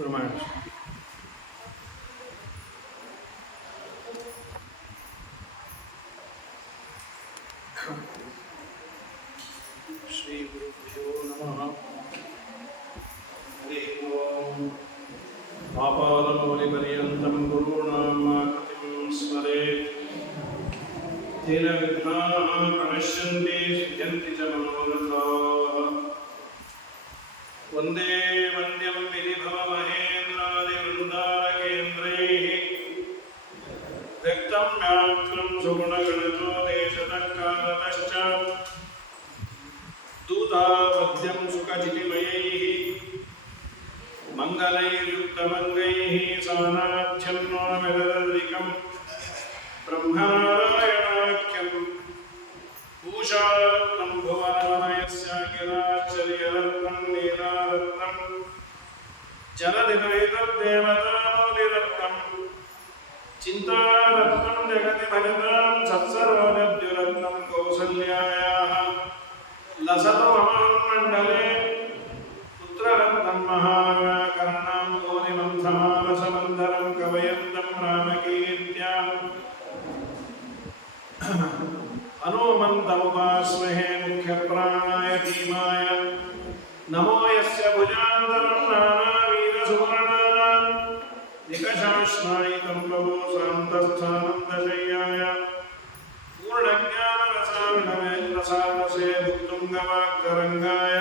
ಶುರು ಮಾಡಿ. ಶ್ರೀ ಗುರುಭ್ಯೋ ನಮಃ. ಹರಿ ಓಂ. ಆಪಾದಮೌಲಿಪರ್ಯಂತಂ ಗುರುಣಾಂ ಕೃತಿಂ ಸ್ಮರೇತ್. ತೇನ ವಿಘ್ನಾಃ ಪ್ರಣಶ್ಯಂತಿ ಸಿದ್ಧ್ಯಂತಿ ಚ ಮನೋರಥಾಃ. ವಂದೇ ವಂದ್ಯಂ ವಿಧಿಭವಮಹೇಂದ್ರಾದಿವೃಂದಾರಕೇಂದ್ರೈಃ ವ್ಯಕ್ತಂ ವ್ಯಾಪ್ತಂ ಸುಗುಣಗಣಜೋ ದೇಶತಃ ಕಾಲತಶ್ಚ ದೂತಾವದ್ಯಂ ಸುಖಚಿತಿಮಯೈಃ ಮಂಗಲೈರ್ಯುಕ್ತಮಂಗೈಃ ಸಾನಾಥ್ಯಂ ನೋಮಿದರ್ವಿಕಂ ಬ್ರಹ್ಮನಾರಾಯಣಾಖ್ಯಂ ಭೂಷಾತ್ಮಂ ಭುವನಮಯಸ್ಯಾಖಿಲಾಶ್ಚರ್ಯರತ್ನಂ ನೀಲಾರತ್ನಂ ಜನನಿಧೈತದ್ದೇವತಾಮೂಲಿರತ್ನಂ ಚಿಂತಾರತ್ನಂ ಜಗತಿ ಭಜತಾಂ ಸತ್ಸರ್ವದದ್ಯುರತ್ನಂ ಕೌಸಲ್ಯಾಯಾಃ ಲಸತು ಮಮಾನ್ಮಂಡಲೆ ಪುತ್ರರತ್ನಂ ಮಹಾವ್ಯಾಕರಣಂ ಕೋನಿಮಂಥಮಾನಸಮಂದರಂ ಕವಯಂತಂ ರಾಮಕೀರ್ತ್ಯಾ ಹನುಮಂತಮುಪಾಸ್ಮಹೇ ಮುಖ್ಯಪ್ರಾಣಾಯ ಧೀಮಾಯ ನಮೋ ಯಸ್ಯ ಭುಜಾಂತರಂ ನಾನಾವೀರಸುವರ್ಣಾನಾಂ ನಿಕಷಾಶ್ನಾಯಿತಂ ಪ್ರಭೋ ಸಾಂತಸ್ಥಾನಂದಶಯ್ಯಾಯ ಪೂರ್ಣಜ್ಞಾನರಸಾವಿನವೇ ಭುಕ್ತುಂಗವಾಕ್ತರಂಗಾಯ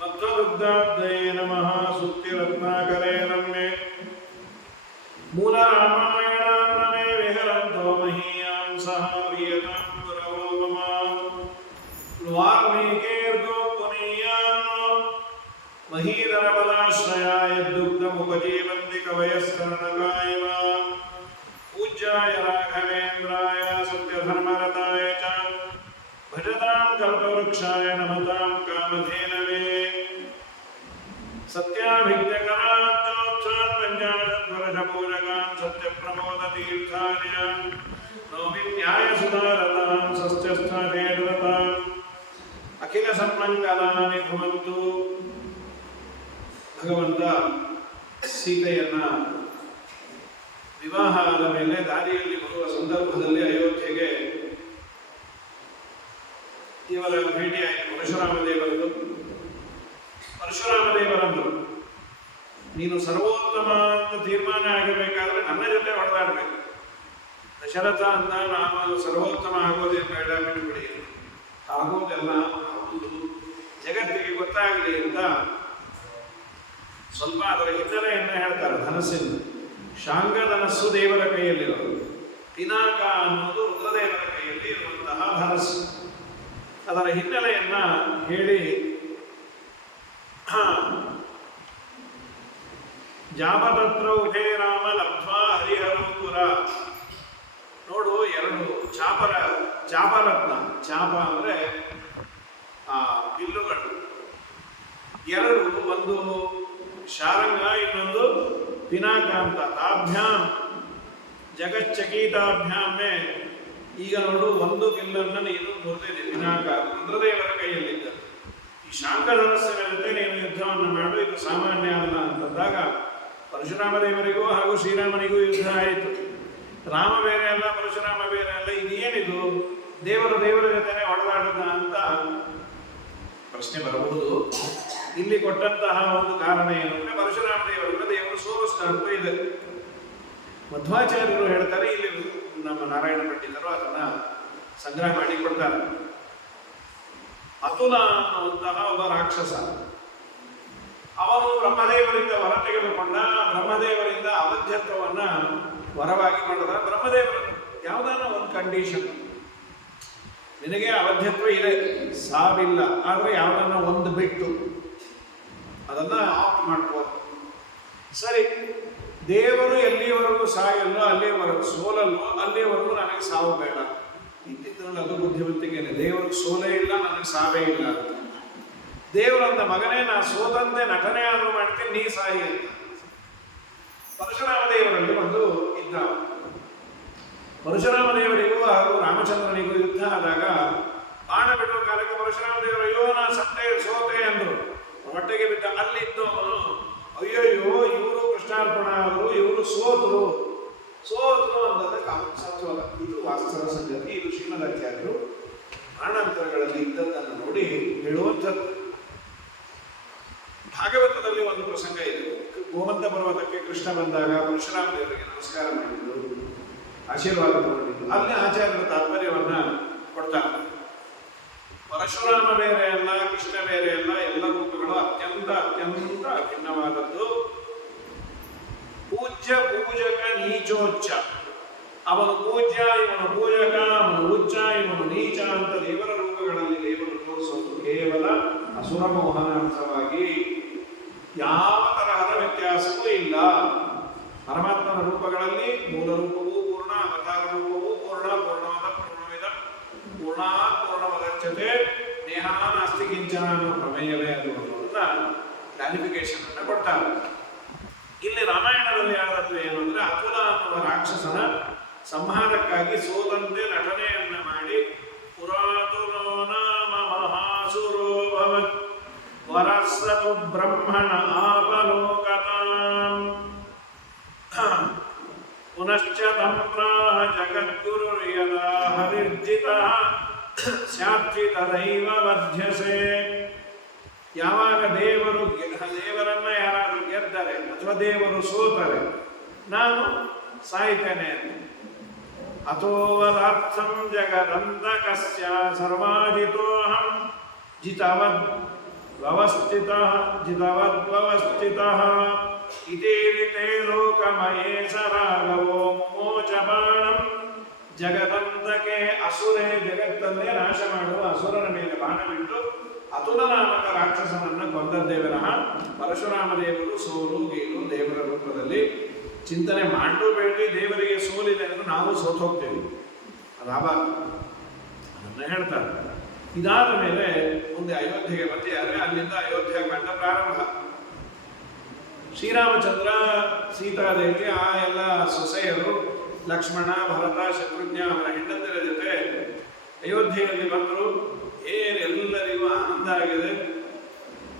ಮಧ್ವದುಗ್ಧಾಬ್ಧಯೇ ನಮಃ. ಸುತ್ತಿರತ್ನಾಕರೇ ನಮ್ಮೆ ಮೂಲರಾಮಾಯಣಾನ್ನಮೇ ವಿಹರಂತೋ ಮಹೀಯಾಂ ಸಹ ಪ್ರಿಯತಾಂ ಗುರವೋ ಮಮ. ವಾಲ್ಮೀಕೇರ್ಗೋ ಪುನೀಯಾನ್ನೋ ಮಹೀಧರಪದಾಶ್ರಯಾಯ ದುಗ್ಧಮುಪಜೀವಂತಿ ಕವಯಸ್ಕರ್ಣಕಾಯಿವ. ಪೂಜ್ಯಾಯ ರಾಘವೇಂದ್ರಾಯ ಸತ್ಯಧರ್ಮರತಾಯ ಚ ಭಜತಾಂ ಕಲ್ಪವೃಕ್ಷಾಯ ನಮತಾಂ ಕಾಮಧೇನವೇ. ಸತ್ಯಾಭಿಜ್ಞಕರಾಜ್ಯೋತ್ಸಾಹಪಂಚಾಶದ್ವರ್ಷಪೂಜಕಾಂ ಸತ್ಯಪ್ರಮೋದತೀರ್ಥಾರ್ಯಾನ್ ನೌಮಿ ನ್ಯಾಯಸುಧಾರತಾಂ ಸಸ್ಯಸ್ಥೇಡರತಾಂ ಅಖಿಲ ಸನ್ಮಂಗಲಾನಿ ಭವಂತು. ಭಗವಂತ ಸೀತೆಯನ್ನ ವಿವಾಹ ಆದ ಮೇಲೆ ದಾರಿಯಲ್ಲಿ ಬರುವ ಸಂದರ್ಭದಲ್ಲಿ ಅಯೋಧ್ಯೆಗೆ ಕೇವಲ ಭೇಟಿಯಾಯಿತು ಪರಶುರಾಮ ದೇವರದು. ಪರಶುರಾಮ ದೇವರಂದು ನೀನು ಸರ್ವೋತ್ತಮ ಅಂತ ತೀರ್ಮಾನ ಆಗಬೇಕಾದ್ರೆ ನನ್ನ ಜೊತೆ ಹೊಡೆದಾಡಬೇಕು. ದಶರಥ ಅಂದ ನಾನು ಸರ್ವೋತ್ತಮ ಆಗೋದೇ ಬೇಡ, ಬಿಟ್ಟುಬಿಡಿ, ಆಗೋದೆಲ್ಲ ಜಗತ್ತಿಗೆ ಗೊತ್ತಾಗಲಿ ಅಂತ ಸ್ವಲ್ಪ ಅದರ ಹಿನ್ನೆಲೆಯನ್ನು ಹೇಳ್ತಾರೆ. ಧನಸ್ಸಿಂದ ಶಾಂಗಧನಸ್ಸು ದೇವರ ಕೈಯಲ್ಲಿರೋದು, ಪಿನಾಕ ಅನ್ನೋದು ರುದ್ರದೇವರ ಕೈಯಲ್ಲಿ ಇರುವಂತಹ ಧನಸ್ಸು. ಅದರ ಹಿನ್ನೆಲೆಯನ್ನ ಹೇಳಿ ಜಾಪತತ್ರ ಉಭೇ ರಾಮ ಲಬ್ಧ್ವಾ ಹರಿಹರಪುರ. ನೋಡು, ಎರಡು ಚಾಪರತ್ನ, ಚಾಪ ಅಂದ್ರೆ ಬಿಲ್ಲುಗಳು ಎರಡು, ಒಂದು ಶಾರಂಗ ಇನ್ನೊಂದು ಪಿನಾಕ ಅಂತ. ತಾಭ್ಯಾಂ ಜಗಚ್ಚಕೀತಾಭ್ಯಾಮೇ. ಈಗ ನೋಡು, ಒಂದು ಬಿಲ್ಲನ್ನು ನೀನು ಮುರಿದಿದೆ, ಪಿನಾಕ ರುದ್ರದೇವರ ಕೈಯಲ್ಲಿದ್ದ. ಈ ಶಾಂಗಧನಸ್ಸಿನ ಜೊತೆ ನೀನು ಯುದ್ಧವನ್ನು ಮಾಡು, ಇದು ಸಾಮಾನ್ಯ ಅಲ್ಲ ಅಂತಂದಾಗ ಪರಶುರಾಮ ದೇವರಿಗೂ ಹಾಗೂ ಶ್ರೀರಾಮನಿಗೂ ಯುದ್ಧ ಆಯಿತು. ರಾಮ ಬೇರೆ ಅಲ್ಲ, ಪರಶುರಾಮ ಬೇರೆ ಅಲ್ಲ, ಇದೇನಿದು ದೇವರ ಜೊತೆನೆ ಹೊಡೆದಾಡದ ಅಂತ ಪ್ರಶ್ನೆ ಬರಬಹುದು. ಇಲ್ಲಿ ಕೊಟ್ಟಂತಹ ಒಂದು ಕಾರಣ ಏನು ಅಂದ್ರೆ ಪರಶುರಾಮ ದೇವರನ್ನ ದೇವರು ಸೋಲಿಸ್ತಾ ಅಂತ ಇದೆ. ಮಧ್ವಾಚಾರ್ಯರು ಹೇಳ್ತಾರೆ, ಇಲ್ಲಿ ನಮ್ಮ ನಾರಾಯಣ ಪಂಡಿತರು ಅದನ್ನ ಸಂಗ್ರಹ ಮಾಡಿ ಕೊಡ್ತಾರೆ. ಅತುಲ ಅನ್ನುವಂತಹ ಒಬ್ಬ ರಾಕ್ಷಸ, ಅವನು ಬ್ರಹ್ಮದೇವರಿಂದ ವರ ತೆಗೆದುಕೊಂಡ. ಬ್ರಹ್ಮದೇವರಿಂದ ಅವಧ್ಯತ್ವವನ್ನ ವರವಾಗಿ ಮಾಡಿದ. ಬ್ರಹ್ಮದೇವರನ್ನು ಯಾವುದಾನ ಒಂದು ಕಂಡೀಷನ್, ನಿನಗೆ ಅವಧ್ಯತ್ವ ಇದೆ, ಸಾವಿಲ್ಲ, ಆದರೆ ಯಾವುದನ್ನ ಒಂದು ಬಿಟ್ಟು ಅದನ್ನ ಆಫ್ ಮಾಡ್ಬೋದು. ಸರಿ, ದೇವರು ಎಲ್ಲಿಯವರೆಗೂ ಸಾಯಲ್ಲೋ ಅಲ್ಲಿಯವರೆಗೂ ಸೋಲಲ್ಲೋ ಅಲ್ಲಿಯವರೆಗೂ ನನಗೆ ಸಾವು ಬೇಡ. ಇದ್ದಿದ್ರಲ್ಲಿ ಅದು ಬುದ್ಧಿವಂತಿಕೆನೆ. ದೇವರಿಗೆ ಸೋಲೇ ಇಲ್ಲ, ನನಗೆ ಸಾವೇ ಇಲ್ಲ ಅಂತ. ದೇವರಂದ ಮಗನೇ, ನಾ ಸೋತಂತೆ ನಟನೆ ಆದರೂ ಮಾಡ್ತೀನಿ, ನೀ ಸಾಯಿ ಅಂತ. ಪರಶುರಾಮ ದೇವರಲ್ಲಿ ಒಂದು ಇದ್ದ. ಪರಶುರಾಮ ದೇವರಿಗೂ ಹಾಗೂ ರಾಮಚಂದ್ರನಿಗೂ ಯುದ್ಧ ಆದಾಗ ಬಾಣ ಬಿಡುವ ಕಾಲಕ್ಕೆ ಪರಶುರಾಮ ದೇವರು ಅಯ್ಯೋ ನಾ ಸತ್ತೆ ಸೋತೆ ಅಂದರು. ಹೊಟ್ಟೆಗೆ ಬಿದ್ದ. ಅಲ್ಲಿದ್ದು ಅವನು ಅಯ್ಯೋಯ್ಯೋ ಸಂಗತಿ. ಇದು ಶ್ರೀಮದಾಚಾರ್ಯರು ಪ್ರಾಣಾಂತರಗಳಲ್ಲಿ ಇದ್ದದ್ದನ್ನು ನೋಡಿ ಹೇಳುವಂಥದ್ದು. ಭಾಗವತದಲ್ಲಿ ಒಂದು ಪ್ರಸಂಗ ಇದೆ. ಗೋಮಂತ ಪರ್ವತಕ್ಕೆ ಕೃಷ್ಣ ಬಂದಾಗ ಪರಶುರಾಮ ದೇವರಿಗೆ ನಮಸ್ಕಾರ ಮಾಡಿದ್ದು, ಆಶೀರ್ವಾದ ತಗೊಂಡಿದ್ದು. ಅಲ್ಲಿ ಆಚಾರ್ಯರ ತಾತ್ಪರ್ಯವನ್ನ ಕೊಡ್ತಾರೆ. ಪರಶುರಾಮ ಬೇರೆ ಅಲ್ಲ, ಕೃಷ್ಣ ಬೇರೆ ಅಲ್ಲ, ಎಲ್ಲ ರೂಪಗಳು ಅತ್ಯಂತ ಅತ್ಯಂತ ಭಿನ್ನವಾದದ್ದು. ಪೂಜ್ಯ ಪೂಜಕ ನೀಚೋಚ್ಚ. ಅವನು ಪೂಜ್ಯ, ಇವನು ಪೂಜಕ, ಅವನು ಉಚ್ಚ, ಇವನು ನೀಚ ಅಂತ ದೇವರ ರೂಪಗಳಲ್ಲಿ ದೇವರು ತೋರಿಸೋದು ಕೇವಲ ಅಸುರ ಮೋಹನಾರ್ಥವಾಗಿ, ಯಾವ ತರಹದ ವ್ಯತ್ಯಾಸವೂ ಇಲ್ಲ. ಪರಮಾತ್ಮನ ರೂಪಗಳಲ್ಲಿ ಮೂಲ ರೂಪವೂ ಪೂರ್ಣ, ಅವತಾರ ರೂಪವೂ ಪೂರ್ಣ, ಪೂರ್ಣವಾದ ಪೂರ್ಣವಿದ ಪೂರ್ಣವದಚ್ಯತೆ ನೇಹ ನಾಸ್ತಿ ಕಿಂಚನ ಅನ್ನೋ ಪ್ರಮೇಯವೇ ಅದು ಅನ್ನೋದನ್ನ ಕ್ಲಾರಿಫಿಕೇಶನ್ ಅನ್ನ ಕೊಡ್ತಾರೆ. ಇಲ್ಲಿ ರಾಮಾಯಣದಲ್ಲಿ ಆದದ್ದು ಏನು ಅಂದ್ರೆ, ಅತುಲ ಅನ್ನುವ ರಾಕ್ಷಸನ ಸಂಹಾರಕ್ಕಾಗಿ ಸೋಲಂತೆ ನಟನೆಯನ್ನ ಮಾಡಿ ಪುರಾತುಲೋ ನಾಮ ಮಹಾಸುರೋ ಭವತ್ ವರಸ್ಸತು ಬ್ರಹ್ಮಣ ಆಪಲೋಕತಾಂ ಪುನಶ್ಚ ತಂ ಪ್ರಾಹ ಜಗದ್ಗುರುರ್ಯದಾ ಹರಿರ್ಜಿತಃ ಸ್ಯಾತ್ತಿ ತದೈವ ವಧ್ಯಸೆ. ಯಾವಾಗ ದೇವರನ್ನ ಯಾರಾದರೂ ಗೆದ್ದರೆ ಅಥವಾ ದೇವರು ಸೋತರೆ ನಾನು ಸಾಯ್ತೇನೆ ಅಂತ. ಅಥೋವದಾರ್ಥಂ ಜಗದಂತಕಸ್ಯ ಸರ್ವಾಜಿತೋಹಂ ಜಿತವದ್ವ್ಯವಸ್ಥಿತಃ ಇದೇವಿತೆ ಲೋಕಮಯೇ ಸ ರಾಘವೋ ಮುಮೋಚ ಬಾಣಂ ಜಗದಂತಕೆ. ಅಸುರೇ ಜಗತ್ತನ್ನೇ ನಾಶ ಮಾಡುವ ಅಸುರನ ಮೇಲೆ ಬಾಣವಿಟ್ಟು ಅತುಲ ನಾಮಕ ರಾಕ್ಷಸನನ್ನ ಕೊಂದದ್ದೇ ವಿನಃ ಪರಶುರಾಮ ದೇವರು ಸೋಲು ಗೀಲು ದೇವರ ರೂಪದಲ್ಲಿ ಚಿಂತನೆ ಮಾಡಬೇಡಿ. ದೇವರಿಗೆ ಸೋಲಿದೆ ಎಂದು ನಾವು ಸೋತು ಹೋಗ್ತೇವೆ, ಅದಾಗಬಾರ್ದು. ಅದನ್ನ ಹೇಳ್ತಾರೆ. ಇದಾದ ಮೇಲೆ ಮುಂದೆ ಅಯೋಧ್ಯೆಗೆ ಬಂದಿದ್ದಾರೆ. ಅಲ್ಲಿಂದ ಅಯೋಧ್ಯೆ ಕಂಡ ಪ್ರಾರಂಭ. ಶ್ರೀರಾಮಚಂದ್ರ, ಸೀತಾದೇವಿ, ಆ ಎಲ್ಲ ಸೊಸೆಯರು, ಲಕ್ಷ್ಮಣ, ಭರತ, ಶತ್ರುಘ್ನ ಅವರ ಹೆಂಡತಿಯರ ಜೊತೆ ಅಯೋಧ್ಯೆಯಲ್ಲಿ ಬಂದರು. ಎಲ್ಲರಿಗೂ ಆನಂದ ಆಗಿದೆ.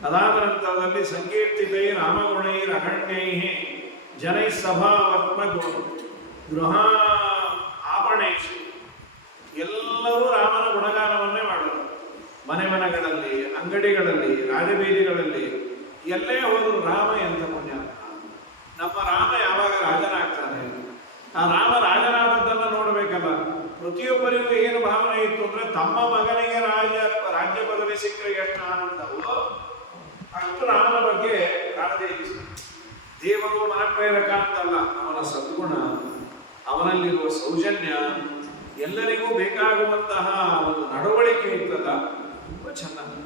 ಅದಾದ ನಂತರದಲ್ಲಿ ಸಂಕೀರ್ತಿತೈ ರಾಮಗುಣೈರಹಣ್ಯೈ ಜನೈ ಸಭಾವತ್ಮ ಗೃಹ ಆಪಣೇಶು. ಎಲ್ಲರೂ ರಾಮನ ಗುಣಗಾನವನ್ನೇ ಮಾಡೋರು. ಮನೆಗಳಲ್ಲಿ, ಅಂಗಡಿಗಳಲ್ಲಿ, ರಾಜಬೀದಿಗಳಲ್ಲಿ ಎಲ್ಲೇ ಹೋದ್ರು ರಾಮ ಎಂತ ಪುಣ್ಯ. ನಮ್ಮ ರಾಮ ಯಾವಾಗ ರಾಜನಾಗ್ತಾನೆ, ಆ ರಾಮ ರಾಜನಾದದ್ದನ್ನು ನೋಡಬೇಕಲ್ಲ. ಪ್ರತಿಯೊಬ್ಬರಿಗೂ ಏನು ಭಾವನೆ ಇತ್ತು ಅಂದ್ರೆ, ತಮ್ಮ ಮಗನಿಗೆ ರಾಜ್ಯ ಪದವಿ ಸಿಕ್ಕರೆ ಎಷ್ಟು ಆನಂದವೋ ಅಷ್ಟು ರಾಮನ ಬಗ್ಗೆ ಕಾಳಜಿ ಇದೆ. ದೇವರು ಮನಪ್ರೇರಕ ಅಂತಲ್ಲ, ಅವನ ಸದ್ಗುಣ, ಅವನಲ್ಲಿರುವ ಸೌಜನ್ಯ, ಎಲ್ಲರಿಗೂ ಬೇಕಾಗುವಂತಹ ಒಂದು ನಡವಳಿಕೆ ಇರ್ತದ, ತುಂಬಾ ಚೆನ್ನಾಗಿ.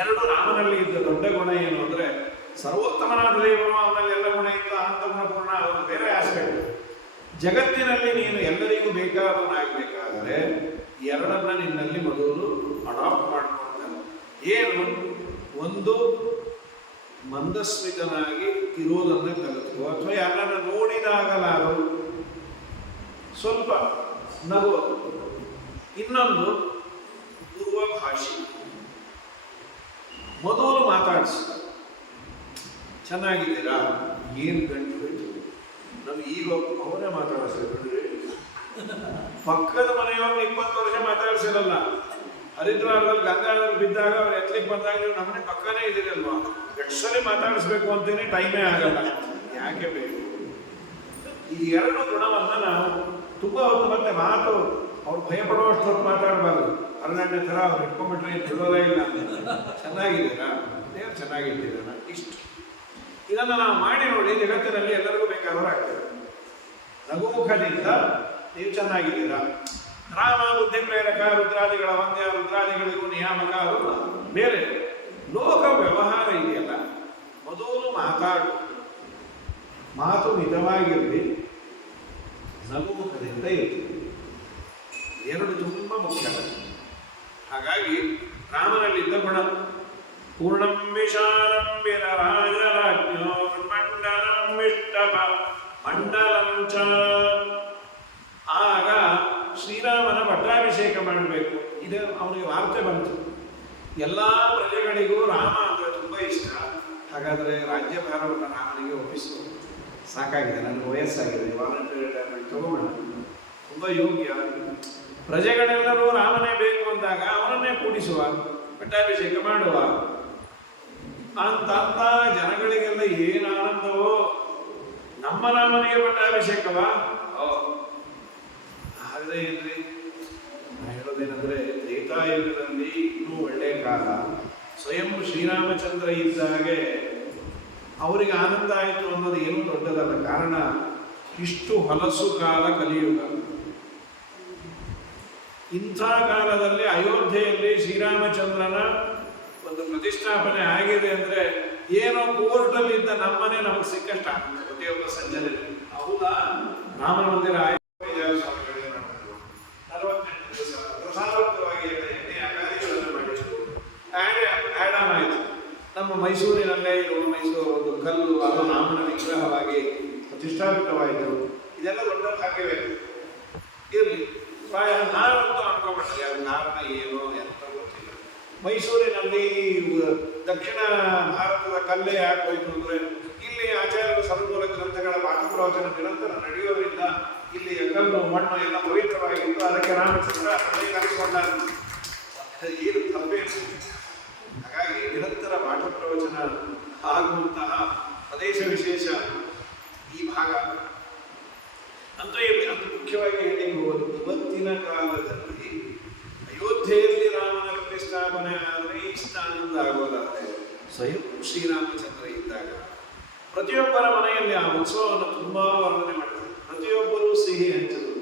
ಎರಡು ರಾಮನಲ್ಲಿ ಇದ್ದ ದೊಡ್ಡ ಗುಣ ಏನು ಅಂದ್ರೆ, ಸರ್ವೋತ್ತಮನಾದ ದೇವರು ಅವನಲ್ಲಿ ಎಲ್ಲ ಗುಣ ಇತ್ತು, ಅಂತ ಗುಣಪೂರ್ಣ, ಅವನು ಬೇರೆ ಆಸ್ಪೆಕ್ಟ್. ಜಗತ್ತಿನಲ್ಲಿ ನೀನು ಎಲ್ಲರಿಗೂ ಬೇಕಾದವನಾಗಬೇಕಾದರೆ ಎರಡನ್ನ ನಿನ್ನಲ್ಲಿ ಮೊದಲು ಅಡಾಪ್ಟ್ ಮಾಡ್ಕೊಳ್ತಾನೆ. ಏನು? ಒಂದು, ಮಂದಸ್ಮಿತನಾಗಿ ಇರುವುದನ್ನು ಕಲಿತು, ಅಥವಾ ಯಾರನ್ನ ನೋಡಿದಾಗಲಾರು ಸ್ವಲ್ಪ ನಗುವುದು. ಇನ್ನೊಂದು ಪೂರ್ವಭಾಷಿ, ಮೊದಲು ಮಾತಾಡಿಸಿ, ಚೆನ್ನಾಗಿದ್ದೀರಾ, ಏನು ಗಂಟು ಹೋಯ್ತು, ನಮ್ಗೆ ಈಗ ಅವನೇ ಮಾತಾಡಿಸಿದ್ರೆ ಪಕ್ಕದ ಮನೆಯವ್ರನ್ನ 20 ವರ್ಷ ಮಾತಾಡಿಸಿರಲ್ಲ. ಹರಿದ್ವಾರದಲ್ಲಿ ಗಂಗಾಧರ್ ಬಿದ್ದಾಗ ಅವ್ರು ಎತ್ತಲಿಕ್ಕೆ ಬಂದಾಗ ನೀವು ನಮ್ಮನೆ ಪಕ್ಕನೇ ಇದ್ದೀರಲ್ವಾ, ಎಷ್ಟಲ್ಲಿ ಮಾತಾಡಿಸ್ಬೇಕು ಅಂತೇನೆ ಟೈಮೇ ಆಗಲ್ಲ. ಯಾಕೆ ಬೇಕು? ಈ ಎರಡು ಗುಣವನ್ನ ನಾವು ತುಂಬ ಹೊತ್ತು, ಮತ್ತೆ ಮಾತು ಅವ್ರು ಭಯಪಡುವಷ್ಟು ಹೊತ್ತು ಮಾತಾಡಬಾರ್ದು. ಅರಣ್ಯ ಥರ ಅವ್ರು ಇಟ್ಕೊಂಡ್ಬಿಟ್ರೆ ಬಿಡೋದೇ ಇಲ್ಲ. ಚೆನ್ನಾಗಿದ್ದೀರಾ, ದೇವ್ರು ಚೆನ್ನಾಗಿಟ್ಟಿದ್ದಾನ, ಇಷ್ಟು. ಇದನ್ನು ನಾವು ಮಾಡಿ ನೋಡಿ, ಜಗತ್ತಿನಲ್ಲಿ ಎಲ್ಲರಿಗೂ ಬೇಕಾದವರು ಆಗ್ತದೆ. ನಗುಮುಖದಿಂದ ನೀವು ಚೆನ್ನಾಗಿದ್ದೀರಾ. ರಾಮ ಬುದ್ಧಿ ಪ್ರೇರಕ, ರುದ್ರಾದಿಗಳ ವಂದ್ಯ, ರುದ್ರಾದಿಗಳಿಗೂ ನಿಯಾಮಕ, ಅದು ಬೇರೆ. ಲೋಕ ವ್ಯವಹಾರ ಇದೆಯಲ್ಲ, ಮೊದಲು ಮಾತಾಡು, ಮಾತು ಮಿತವಾಗಿರಲಿ, ನಗುಮುಖದಿಂದ ಇರ್ತದೆ. ಎರಡು ತುಂಬ ಮುಖ್ಯ. ಹಾಗಾಗಿ ರಾಮನಲ್ಲಿದ್ದ ಗುಣ ಪೂರ್ಣಂ ವಿಶಾಲಂ ವಿರರಾಜರಾಜ್ಞೋ ಮಂಡಲಂ ವಿಷ್ಟಪ ಮಂಡಲಂ ಚ. ಆಗ ಶ್ರೀರಾಮನ ಪಟ್ಟಾಭಿಷೇಕ ಮಾಡಬೇಕು. ಇದು ಅವನಿಗೆ ವಾರ್ತೆ ಬಂತು. ಎಲ್ಲ ಪ್ರಜೆಗಳಿಗೂ ರಾಮ ಅಂದರೆ ತುಂಬ ಇಷ್ಟ. ಹಾಗಾದರೆ ರಾಜ್ಯಭಾರವನ್ನು ರಾಮನಿಗೆ ಒಪ್ಪಿಸು, ಸಾಕಾಗಿದೆ, ನನಗೆ ವಯಸ್ಸಾಗಿದೆ, ವಾಲಂಟರಿ ರಿಟೈರ್ಮೆಂಟ್ ತಗೋಣ, ತುಂಬ ಯೋಗ್ಯ. ಪ್ರಜೆಗಳೆಲ್ಲರೂ ರಾಮನೇ ಬೇಕು ಅಂದಾಗ ಅವನನ್ನೇ ಕೂಡಿಸುವ, ಪಟ್ಟಾಭಿಷೇಕ ಮಾಡುವ ಅಂತ ಜನಗಳಿಗೆಲ್ಲ ಏನು ಆನಂದವೋ. ನಮ್ಮ ರಾಮನಿಗೆ ಪಟ್ಟಾಭಿಷೇಕವ ಆಗದೆ ಏನ್ರಿ. ಹೇಳೋದೇನಂದ್ರೆ, ತ್ರೇತಾಯುಗದಲ್ಲಿ ಇನ್ನೂ ಒಳ್ಳೆಯ ಕಾಲ. ಸ್ವಯಂ ಶ್ರೀರಾಮಚಂದ್ರ ಇದ್ದಾಗೆ ಅವರಿಗೆ ಆನಂದ ಆಯಿತು ಅನ್ನೋದು ಏನೂ ದೊಡ್ಡದಲ್ಲ. ಕಾರಣ ಇಷ್ಟು ಹೊಲಸು ಕಾಲ ಕಲಿಯುಗ. ಇಂಥ ಕಾಲದಲ್ಲಿ ಅಯೋಧ್ಯೆಯಲ್ಲಿ ಶ್ರೀರಾಮಚಂದ್ರನ ಒಂದು ಪ್ರತಿಷ್ಠಾಪನೆ ಆಗಿದೆ ಅಂದ್ರೆ ಏನೋ ಕೋರ್ಟಲ್ಲಿದ್ದ ನಮ್ಮನೆ ನಮಗೆ ಸಿಕ್ಕಷ್ಟ ಆಗುತ್ತೆ ಪ್ರತಿಯೊಬ್ಬ ಸಜ್ಜನೆ. ಹೌದಾ, ರಾಮ ಮಂದಿರ ಆಯ್ತು, 48 ದಿವಸ ಪ್ರಸಾದೋಕ್ತವಾಗಿ ಕಾರ್ಯಗಳನ್ನು ಮಾಡಿದ್ರು. ಆ್ಯಡ್ ಆನ್ ಆಯಿತು. ನಮ್ಮ ಮೈಸೂರಿನಲ್ಲೇ ಇರುವ ಮೈಸೂರು ಒಂದು ಕಲ್ಲು, ಅದು ರಾಮನ ವಿಗ್ರಹವಾಗಿ ಪ್ರತಿಷ್ಠಾಪಿತವಾಯಿತು. ಇದೆಲ್ಲ ದೊಡ್ಡ ಭಾಗ್ಯವೇ ಇರಲಿ. ಪ್ರಾಯ ನಾವಂತೂ ಅನ್ಕೊಂಡ್ಬಿಟ್ರಿ ಅದು ಕಾರಣ ಏನು ಅಂತ ಗೊತ್ತಿಲ್ಲ. ಮೈಸೂರಿನಲ್ಲಿ ದಕ್ಷಿಣ ಭಾರತದ ಕಲ್ಲೇ ಯಾಕೆ ಹೋಯ್ತು ಅಂದರೆ, ಇಲ್ಲಿ ಆಚಾರ್ಯರ ಸರ್ವಮೂಲ ಗ್ರಂಥಗಳ ಪಾಠ ಪ್ರವಚನ ನಿರಂತರ ನಡೆಯೋದ್ರಿಂದ ಇಲ್ಲಿ ಕಲ್ಲು ಮಣ್ಣು ಎಲ್ಲ ಪವಿತ್ರವಾಗಿತ್ತು. ಅದಕ್ಕೆ ರಾಮಚಂದ್ರ ಕಲಿಸಿಕೊಂಡ ಏನು ತಪ್ಪೇ. ಹಾಗಾಗಿ ನಿರಂತರ ಪಾಠ ಪ್ರವಚನ ಆಗುವಂತಹ ಪ್ರದೇಶ ವಿಶೇಷ ಈ ಭಾಗ ಅಂತೂ ಇಲ್ಲಿ. ಅದು ಮುಖ್ಯವಾಗಿ ಹೇಳಿ ಹೋಗೋದು, ಇವತ್ತಿನ ಕಾಲದಲ್ಲಿ ಅಯೋಧ್ಯೆಯಲ್ಲಿ ರಾಮನ ಪ್ರತಿಷ್ಠಾಪನೆ ಆದರೆ ಇಷ್ಟ ಆನಂದ ಆಗೋದಾದ್ರೆ ಸ್ವಯಂ ಶ್ರೀರಾಮಚಂದ್ರ ಇದ್ದಾಗ ಪ್ರತಿಯೊಬ್ಬರ ಮನೆಯಲ್ಲಿ ಆ ಉತ್ಸವವನ್ನು ತುಂಬಾ ವರ್ಣನೆ ಮಾಡ್ತಾರೆ. ಪ್ರತಿಯೊಬ್ಬರೂ ಸಿಹಿ ಹಂಚಲು.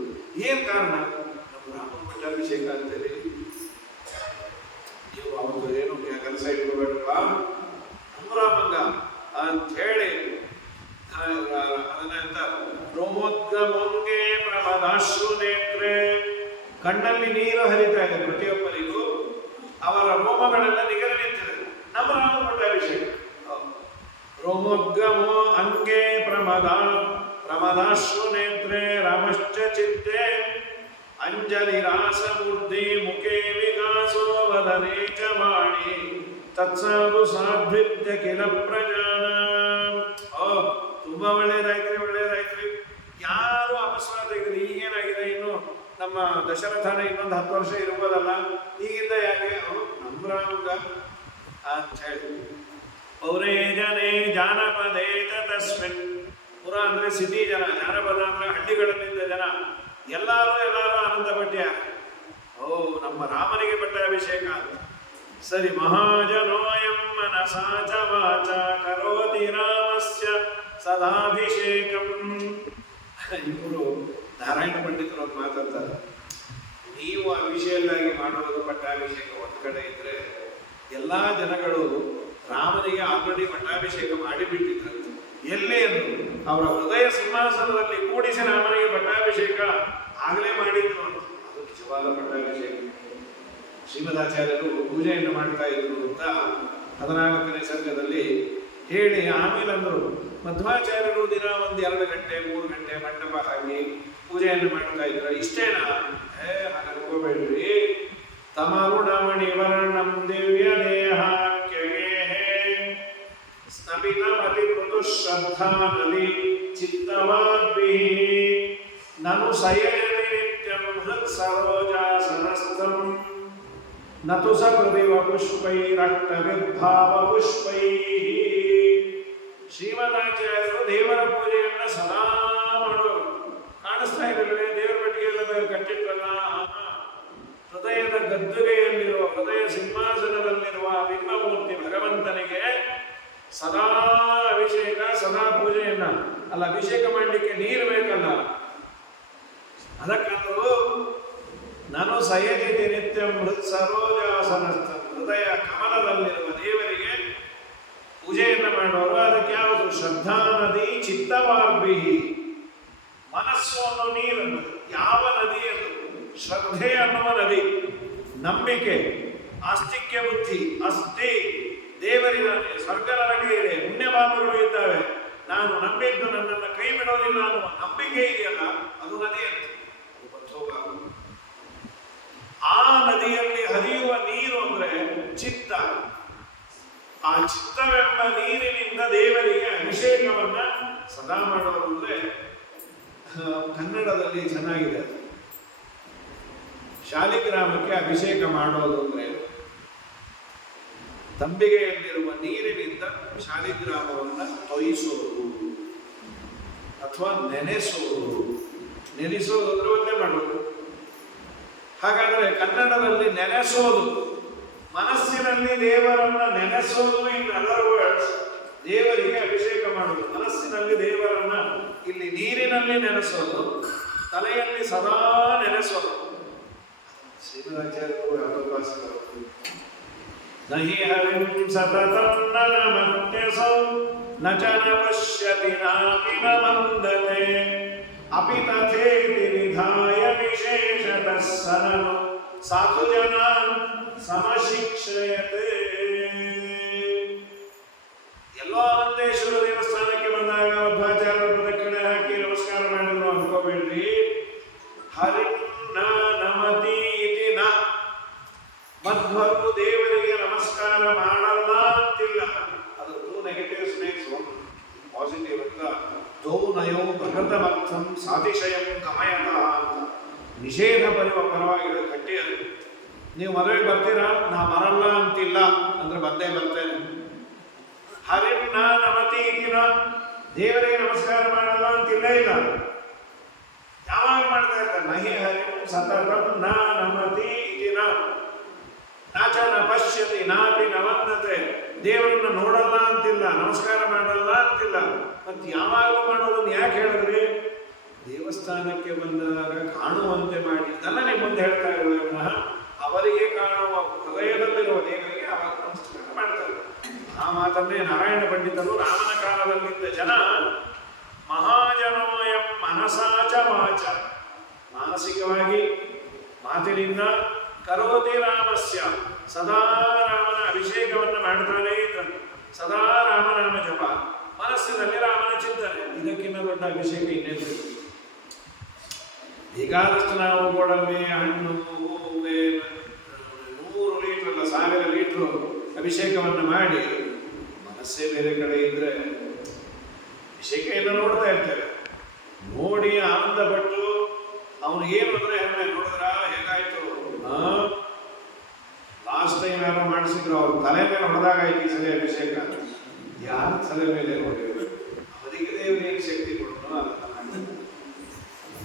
ಏನ್ ಕಾರಣ? ನಮ್ಮ ರಾಮನ ಪಟ್ಟಾಭಿಷೇಕ ಅಂತೇಳಿ. ನೀವು ಅವತ್ತು ಏನು ಕೆಲಸ ಇಟ್ಕೋಬೇಡಪ್ಪ, ನಮ್ಮ ರಾಮಂಗ ಅಂತ ಹೇಳಿ ಅದನ್ನ ರೋಮೋದ್ಗಮೋಂಗೆ ಪ್ರಮದಾಶ್ರು ನೇತ್ರೆ, ಕಣ್ಣಲ್ಲಿ ನೀರು ಹರಿತಾ ಇದೆ ಪ್ರತಿಯೊಬ್ಬರಿಗೂ. ಅವರ ರೋಮಗಳೆಲ್ಲ ನಿಗರ ನಿಂತಿದೆ. ನಮ್ಮ ರಾಮ ಪಟ್ಟಾಭಿಷೇಕ. ರೋಮೋದ್ಗಮೋ ಅಂಗೆ ಪ್ರಮದಾಶ್ರು ನೇತ್ರೆ ರಾಮಶ್ಚ ಚಿತ್ತೆ ಅಂಜಲಿ ರಾಸಮೂರ್ತಿ ಮುಖೇ ವಿಕಾಸೋ ವದನೆ ಚ ವಾಣಿ ತತ್ಸಾಧು ಸಾಧ್ವಿತ್ಯ ಕಿಲ ಪ್ರಜಾನ. ತುಂಬಾ ಒಳ್ಳೇದಾಯ್ತ್ರಿ. ಯಾರು ಅಪಸ್ಮಾರ ತೆಗೆದ್ರಿ. ಈಗೇನಾಗಿದೆ, ಇನ್ನು ನಮ್ಮ ದಶರಥನ ಇನ್ನೊಂದು 10 ವರ್ಷ ಇರ್ಬೋದಲ್ಲ, ಈಗಿಂದ ಯಾಕೆ ನಮ್ಮ ರಾಮಂಗ ಅಂತ ಹೇಳಿ. ಪೌರೇ ಜನೇ ಜಾನಪದೇ ತಸ್ಮಿನ್. ಪುರ ಅಂದ್ರೆ ಸಿಟಿ ಜನ, ಜಾನಪದ ಅಂದ್ರೆ ಹಳ್ಳಿಗಳಲ್ಲಿದ್ದ ಜನ ಎಲ್ಲರೂ ಆನಂದ ಪಟ್ಟ್ಯ. ನಮ್ಮ ರಾಮನಿಗೆ ಪಟ್ಟಾಭಿಷೇಕ ಅಂತ. ಸರಿ, ಮಹಾಜನೋಯಂ ಮನಸಾ ಚ ವಾಚ ಕರೋತಿ ರಾಮಸ್ಯ ಸದಾಭಿಷೇಕಂ. ಇವರು ನಾರಾಯಣ ಪಂಡಿತರು ಅಂತ ಮಾತಾಡ್ತಾರೆ. ನೀವು ಅಭಿಷೇಕಾಗಿ ಮಾಡುವುದು ಪಟ್ಟಾಭಿಷೇಕ ಒಂದು ಕಡೆ ಇದ್ರೆ, ಎಲ್ಲಾ ಜನಗಳು ರಾಮನಿಗೆ ಆಲ್ರೆಡಿ ಪಟ್ಟಾಭಿಷೇಕ ಮಾಡಿಬಿಟ್ಟಿದ್ರಂತೆ. ಎಲ್ಲಿ ಅಂದ್ರು, ಅವರ ಹೃದಯ ಸಿಂಹಾಸನದಲ್ಲಿ ಕೂಡಿಸಿ ರಾಮನಿಗೆ ಪಟ್ಟಾಭಿಷೇಕ ಆಗಲೇ ಮಾಡಿದ್ರು ಅಂತ. ಅದು ನಿಜವಾದ ಪಟ್ಟಾಭಿಷೇಕ. ಶ್ರೀಮದಾಚಾರ್ಯರು ಪೂಜೆಯನ್ನು ಮಾಡ್ತಾ ಇದ್ರು ಅಂತ 14ನೇ ಸರ್ಗದಲ್ಲಿ ಹೇಳಿ ಆಮೇಲೆ ಅಂದರು, ಮಧ್ವಾಚಾರ್ಯರು ದಿನ 1-2 ಗಂಟೆ 3 ಗಂಟೆ ಮಂಟಪ ಹಾಕಿ ಪೂಜೆಯನ್ನು ಮಾಡ್ತಾ ಇದ್ರ. ಇಷ್ಟೇನಾ? ಹಾಗೆ ಅನ್ಕೋಬೇಡ್ರಿ. ತಮರುಣಮಣಿ ವರ್ಣಂ ದಿವ್ಯ ದೇಹಾಖ್ಯಗೆ ಸ್ನಪಿತಮತಿ ಮೃದು ಶ್ರದ್ಧಾನಲಿ ಚಿತ್ತವಾದ್ಭಿ ನನು ಸಯಯತಿ ನಿತ್ಯಂ ಹೃತ್ ಸರೋಜಾಸನಸ್ಥಂ ನತು ಸಕೃದಿವ ಪುಷ್ಪೈರಟ್ಟವಿರ್ಭಾವ ಪುಷ್ಪೈ. ಶ್ರೀಮದಾಚಾರ್ಯರು ದೇವರ ಪೂಜೆಯನ್ನ ಸದಾ ಮಾಡೋರು. ಕಾಣಿಸ್ತಾ ಇರಲ್ವೇ ದೇವರ ಪಟ್ಟಿಗೆಲ್ಲ ಕಟ್ಟಿಟ್ರಲ್ಲ, ಹೃದಯದ ಗದ್ದುಗೆಯಲ್ಲಿರುವ, ಹೃದಯ ಸಿಂಹಾಸನದಲ್ಲಿರುವ ಬಿಂಬಮೂರ್ತಿ ಭಗವಂತನಿಗೆ ಸದಾ ಅಭಿಷೇಕ, ಸದಾ ಪೂಜೆಯನ್ನ. ಅಲ್ಲ, ಅಭಿಷೇಕ ಮಾಡಲಿಕ್ಕೆ ನೀರು ಬೇಕಲ್ಲ, ಅದಕ್ಕಂದ್ರು ನಾನು ಸಯಜಿತಿ ನಿತ್ಯ ಮೃತ್ ಸರೋಜಾಸನಸ್ಥ. ಹೃದಯ ಕಮಲದಲ್ಲಿರುವ ದೇವರಿಗೆ ಪೂಜೆಯನ್ನು ಮಾಡೋರು. ಅದಕ್ಕೆ ಯಾವುದು? ಶ್ರದ್ಧಾ ನದಿ ಚಿತ್ತವಾಗ್ಬಿ. ಮನಸ್ಸು ಅನ್ನೋ ನೀರು. ಯಾವ ನದಿ ಅದು? ಶ್ರದ್ಧೆ ಅನ್ನುವ ನದಿ. ನಂಬಿಕೆ, ಆಸ್ತಿಕ್ಯ ಬುದ್ಧಿ. ಅಸ್ಥಿ ದೇವರಿದ್ದಾನೆ, ಸ್ವರ್ಗ ನರಕ ಇದೆ, ಪುಣ್ಯ ಪಾಪಗಳು ಇದ್ದಾವೆ, ನಾನು ನಂಬಿದ್ದು ನನ್ನನ್ನು ಕೈ ಬಿಡೋದಿಲ್ಲ ಅನ್ನುವ ನಂಬಿಕೆ ಇದೆಯಲ್ಲ, ಅದು ನದಿ ಅಂತ. ಆ ನದಿಯಲ್ಲಿ ಹರಿಯುವ ನೀರು ಅಂದ್ರೆ ಚಿತ್ತ. ಆ ಚಿತ್ತವೆಂಬ ನೀರಿನಿಂದ ದೇವರಿಗೆ ಅಭಿಷೇಕವನ್ನ ಸದಾ ಮಾಡೋರು. ಅಂದ್ರೆ ಕನ್ನಡದಲ್ಲಿ ಚೆನ್ನಾಗಿದೆ, ಶಾಲಿಗ್ರಾಮಕ್ಕೆ ಅಭಿಷೇಕ ಮಾಡೋದು ಅಂದರೆ ತಂಬಿಗೆಯಲ್ಲಿರುವ ನೀರಿನಿಂದ ಶಾಲಿಗ್ರಾಮವನ್ನು ತೊಯಿಸೋದು ಅಥವಾ ನೆನೆಸೋದು. ನೆನೆಸೋದು ಅಂದ್ರೆ ಒಂದೇ ಮಾಡೋದು. ಹಾಗಾದರೆ ಕನ್ನಡದಲ್ಲಿ ನೆನೆಸೋದು, ಮನಸ್ಸಿನಲ್ಲಿ ದೇವರನ್ನ ನೆನೆಸೋದು, ಇನ್ ಅದರ್ ವರ್ಡ್ಸ್ ದೇವರಿಗೆ ಅಭಿಷೇಕ ಮಾಡೋದು. ಮನಸ್ಸಿನಲ್ಲಿ ದೇವರನ್ನ ಇಲ್ಲಿ ನೀರಿನಲ್ಲಿ ನೆನೆಸೋದು, ತಲೆಯಲ್ಲಿ ಸದಾ ನೆನೆಸೋದು. ಶ್ರೀಮದಾಚಾರ್ಯರು ಅಪವಾಸರು ನಹಿ ಹರಿಂ ಸತತಂ ನ ನಮತ್ಯಸೌ ನ ಚ ನ ಪಶ್ಯತಿ ನಾಪಿ ನ ಮಂದತೆ ಅಪಿ ತಥೇತಿ ವಿಧಾಯ ವಿಶೇಷತಃ ಸನನು ಸಾಧು ಜನಾನ್ ಸಮಶಿಕ್ಷಯತೆ. ಎಲ್ಲೋ ಆನಂದೇಶ್ವರ ದೇವಸ್ಥಾನಕ್ಕೆ ಬಂದಾಗ ಮಧ್ವಾಚಾರ್ಯರ ಪ್ರದಕ್ಷಿಣೆ ಹಾಕಿ ನಮಸ್ಕಾರ ಮಾಡಿದ್ರು ಅನ್ಕೋಬೇಡ್ರಿ. ಹರಿಂ ನ ನಮತಿ ಇತಿ ನ, ಮಧ್ವರು ದೇವರಿಗೆ ನಮಸ್ಕಾರ ಮಾಡಲ್ಲ ಅಂತಿಲ್ಲ. ಅದು ಟೂ ನೆಗೆಟಿವ್ ಸ್ನೇಕ್ಸ್, ಒಂದು ಪಾಸಿಟಿವ್ ಅಂತ. ದೋ ನಯೋ ಭಗತಮರ್ಥಂ ಸಾತಿಶಯಂ ಗಮಯತ ಅಂತ ನಿಷೇಧ ಪರವಾಗಿರೋ ಕಟ್ಟಿ. ಅದು ನೀವು ಮದುವೆಗೆ ಬರ್ತೀರಾ, ನಾ ಬರಲ್ಲ ಅಂತಿಲ್ಲ ಅಂದ್ರೆ ಬಂದೇ ಬರ್ತೇನೆ. ಹರಿಂ ನ ನಮತಿ ಇತಿನ, ದೇವರಿಗೆ ನಮಸ್ಕಾರ ಮಾಡಲ್ಲ ಅಂತಿಲ್ಲ ಇಲ್ಲ. ಯಾವಾಗ ಮಾಡ್ತಾ ಇರ್ತಾರೆ? ನಹಿ ಹರಿಂ ಸತತಂ ನ ನಮತಿ ಇತಿನ ನಾಚ ನ ಪಶ್ಯತಿ ನಾಪಿ ನ ವಂದತೆ, ದೇವರನ್ನ ನೋಡಲ್ಲ ಅಂತಿಲ್ಲ, ನಮಸ್ಕಾರ ಮಾಡಲ್ಲ ಅಂತಿಲ್ಲ. ಮತ್ತೆ ಯಾವಾಗಲೂ ಮಾಡೋದನ್ನು ಯಾಕೆ ಹೇಳಿದ್ರಿ? ದೇವಸ್ಥಾನಕ್ಕೆ ಬಂದಾಗ ಕಾಣುವಂತೆ ಮಾಡಿ ಇದನ್ನ ನಿಮ್ಮ ಮುಂದೆ ಹೇಳ್ತಾ ಇರೋದನ್ನ ಅವರಿಗೆ ಕಾಣುವ ಹೃದಯದಲ್ಲಿರುವ ದೇವರಿಗೆ ಅವಾಗ ನಮಸ್ಕಾರ ಮಾಡ್ತಾರೆ. ಆ ಮಾತನ್ನೇ ನಾರಾಯಣ ಪಂಡಿತರು ರಾಮನ ಕಾಲದಲ್ಲಿದ್ದ ಜನ ಮಹಾಜನೋಯಂ ಮನಸಾಚ ವಾಚ, ಮಾನಸಿಕವಾಗಿ ಮಾತಿನಿಂದ ಕರೋತಿ ರಾಮಸ್ಯ, ಸದಾ ರಾಮನ ಅಭಿಷೇಕವನ್ನು ಮಾಡ್ತಾನೇ ಇದ್ದನು. ಸದಾ ರಾಮನಾಮ ಜಪ, ಮನಸ್ಸಿನಲ್ಲಿ ರಾಮನ ಚಿಂತನೆ. ಇದಕ್ಕಿಂತ ದೊಡ್ಡ ಅಭಿಷೇಕ ಇನ್ನೇನು? ಈಗಾದಷ್ಟು ನಾವು ಗೋಡಂಬಿ, ಹಣ್ಣು, ಹೂವೆ 100 ಲೀಟರ್ ಅಲ್ಲ 1000 ಲೀಟ್ರು ಅಭಿಷೇಕವನ್ನು ಮಾಡಿ ಮನಸ್ಸೇ ಬೇರೆ ಕಡೆ ಇದ್ರೆ ಅಭಿಷೇಕೆಯನ್ನು ನೋಡ್ತಾ ಇರ್ತೇವೆ. ನೋಡಿ ಆನಂದಪಟ್ಟು ಅವನು ಏನು ಅಂದ್ರೆ ಹೆಮ್ಮೆ ನೋಡಿದ್ರ ಹೇಗಾಯ್ತು. ಲಾಸ್ಟ್ ಟೈಮ್ ಯಾರೋ ಮಾಡಿಸಿದ್ರು, ಅವ್ರ ತಲೆ ಮೇಲೆ ಹೊಡೆದಾಗಾಯ್ತು ಈ ಸರಿ ಅಭಿಷೇಕ. ಯಾರ ತಲೆ ಮೇಲೆ ಹೊಡೆಯೋದು? ಅವರಿಗೆ ದೇವರು ಏನು ಶಕ್ತಿ ಕೊಡೋದು ಅದನ್ನ ಮಾಡ್ತಾರೆ.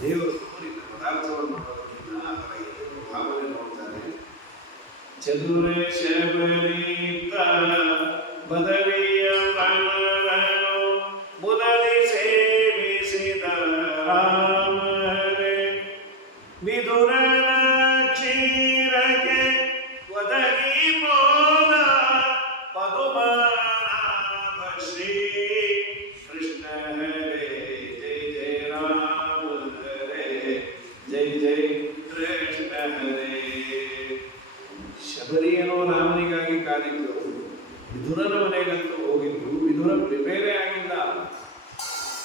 ದೇವರು ನೋಡಿದ ಪದಾರ್ಥವನ್ನು ನೋಡೋದಕ್ಕಿಂತ ಅದರ ಏನು ಭಾವನೆ ನೋಡ್ತಾರೆ. ಚದುರೆ ಶಬರೀತ ಬದರಿಯ ಪ್ರಾಣನು ಮುದಲಿ ಸೇವಿಸಿದ ರಾಮರೇ, ವಿದುರನ ಕ್ಷೀರಕ್ಕೆ ಒದಗಿ ಹೋದ ಪದುಮನಾಭ ಶ್ರೀ ಕೃಷ್ಣ ಹರೇ. ಜೈ ಜೈ ರಾಮ ಹರೇ, ಜೈ ಜೈ ಕೃಷ್ಣ ಹರೇ. ಶಬರಿಯನೋ ರಾಮನಿಗಾಗಿ ಕಾದಿದ್ದು, ವಿದುರನ ಮನೆಗಂತೂ ಹೋಗಿದ್ದು. ವಿದುರ ಪ್ರಿಪೇರೇ ಆಗಿಲ್ಲ.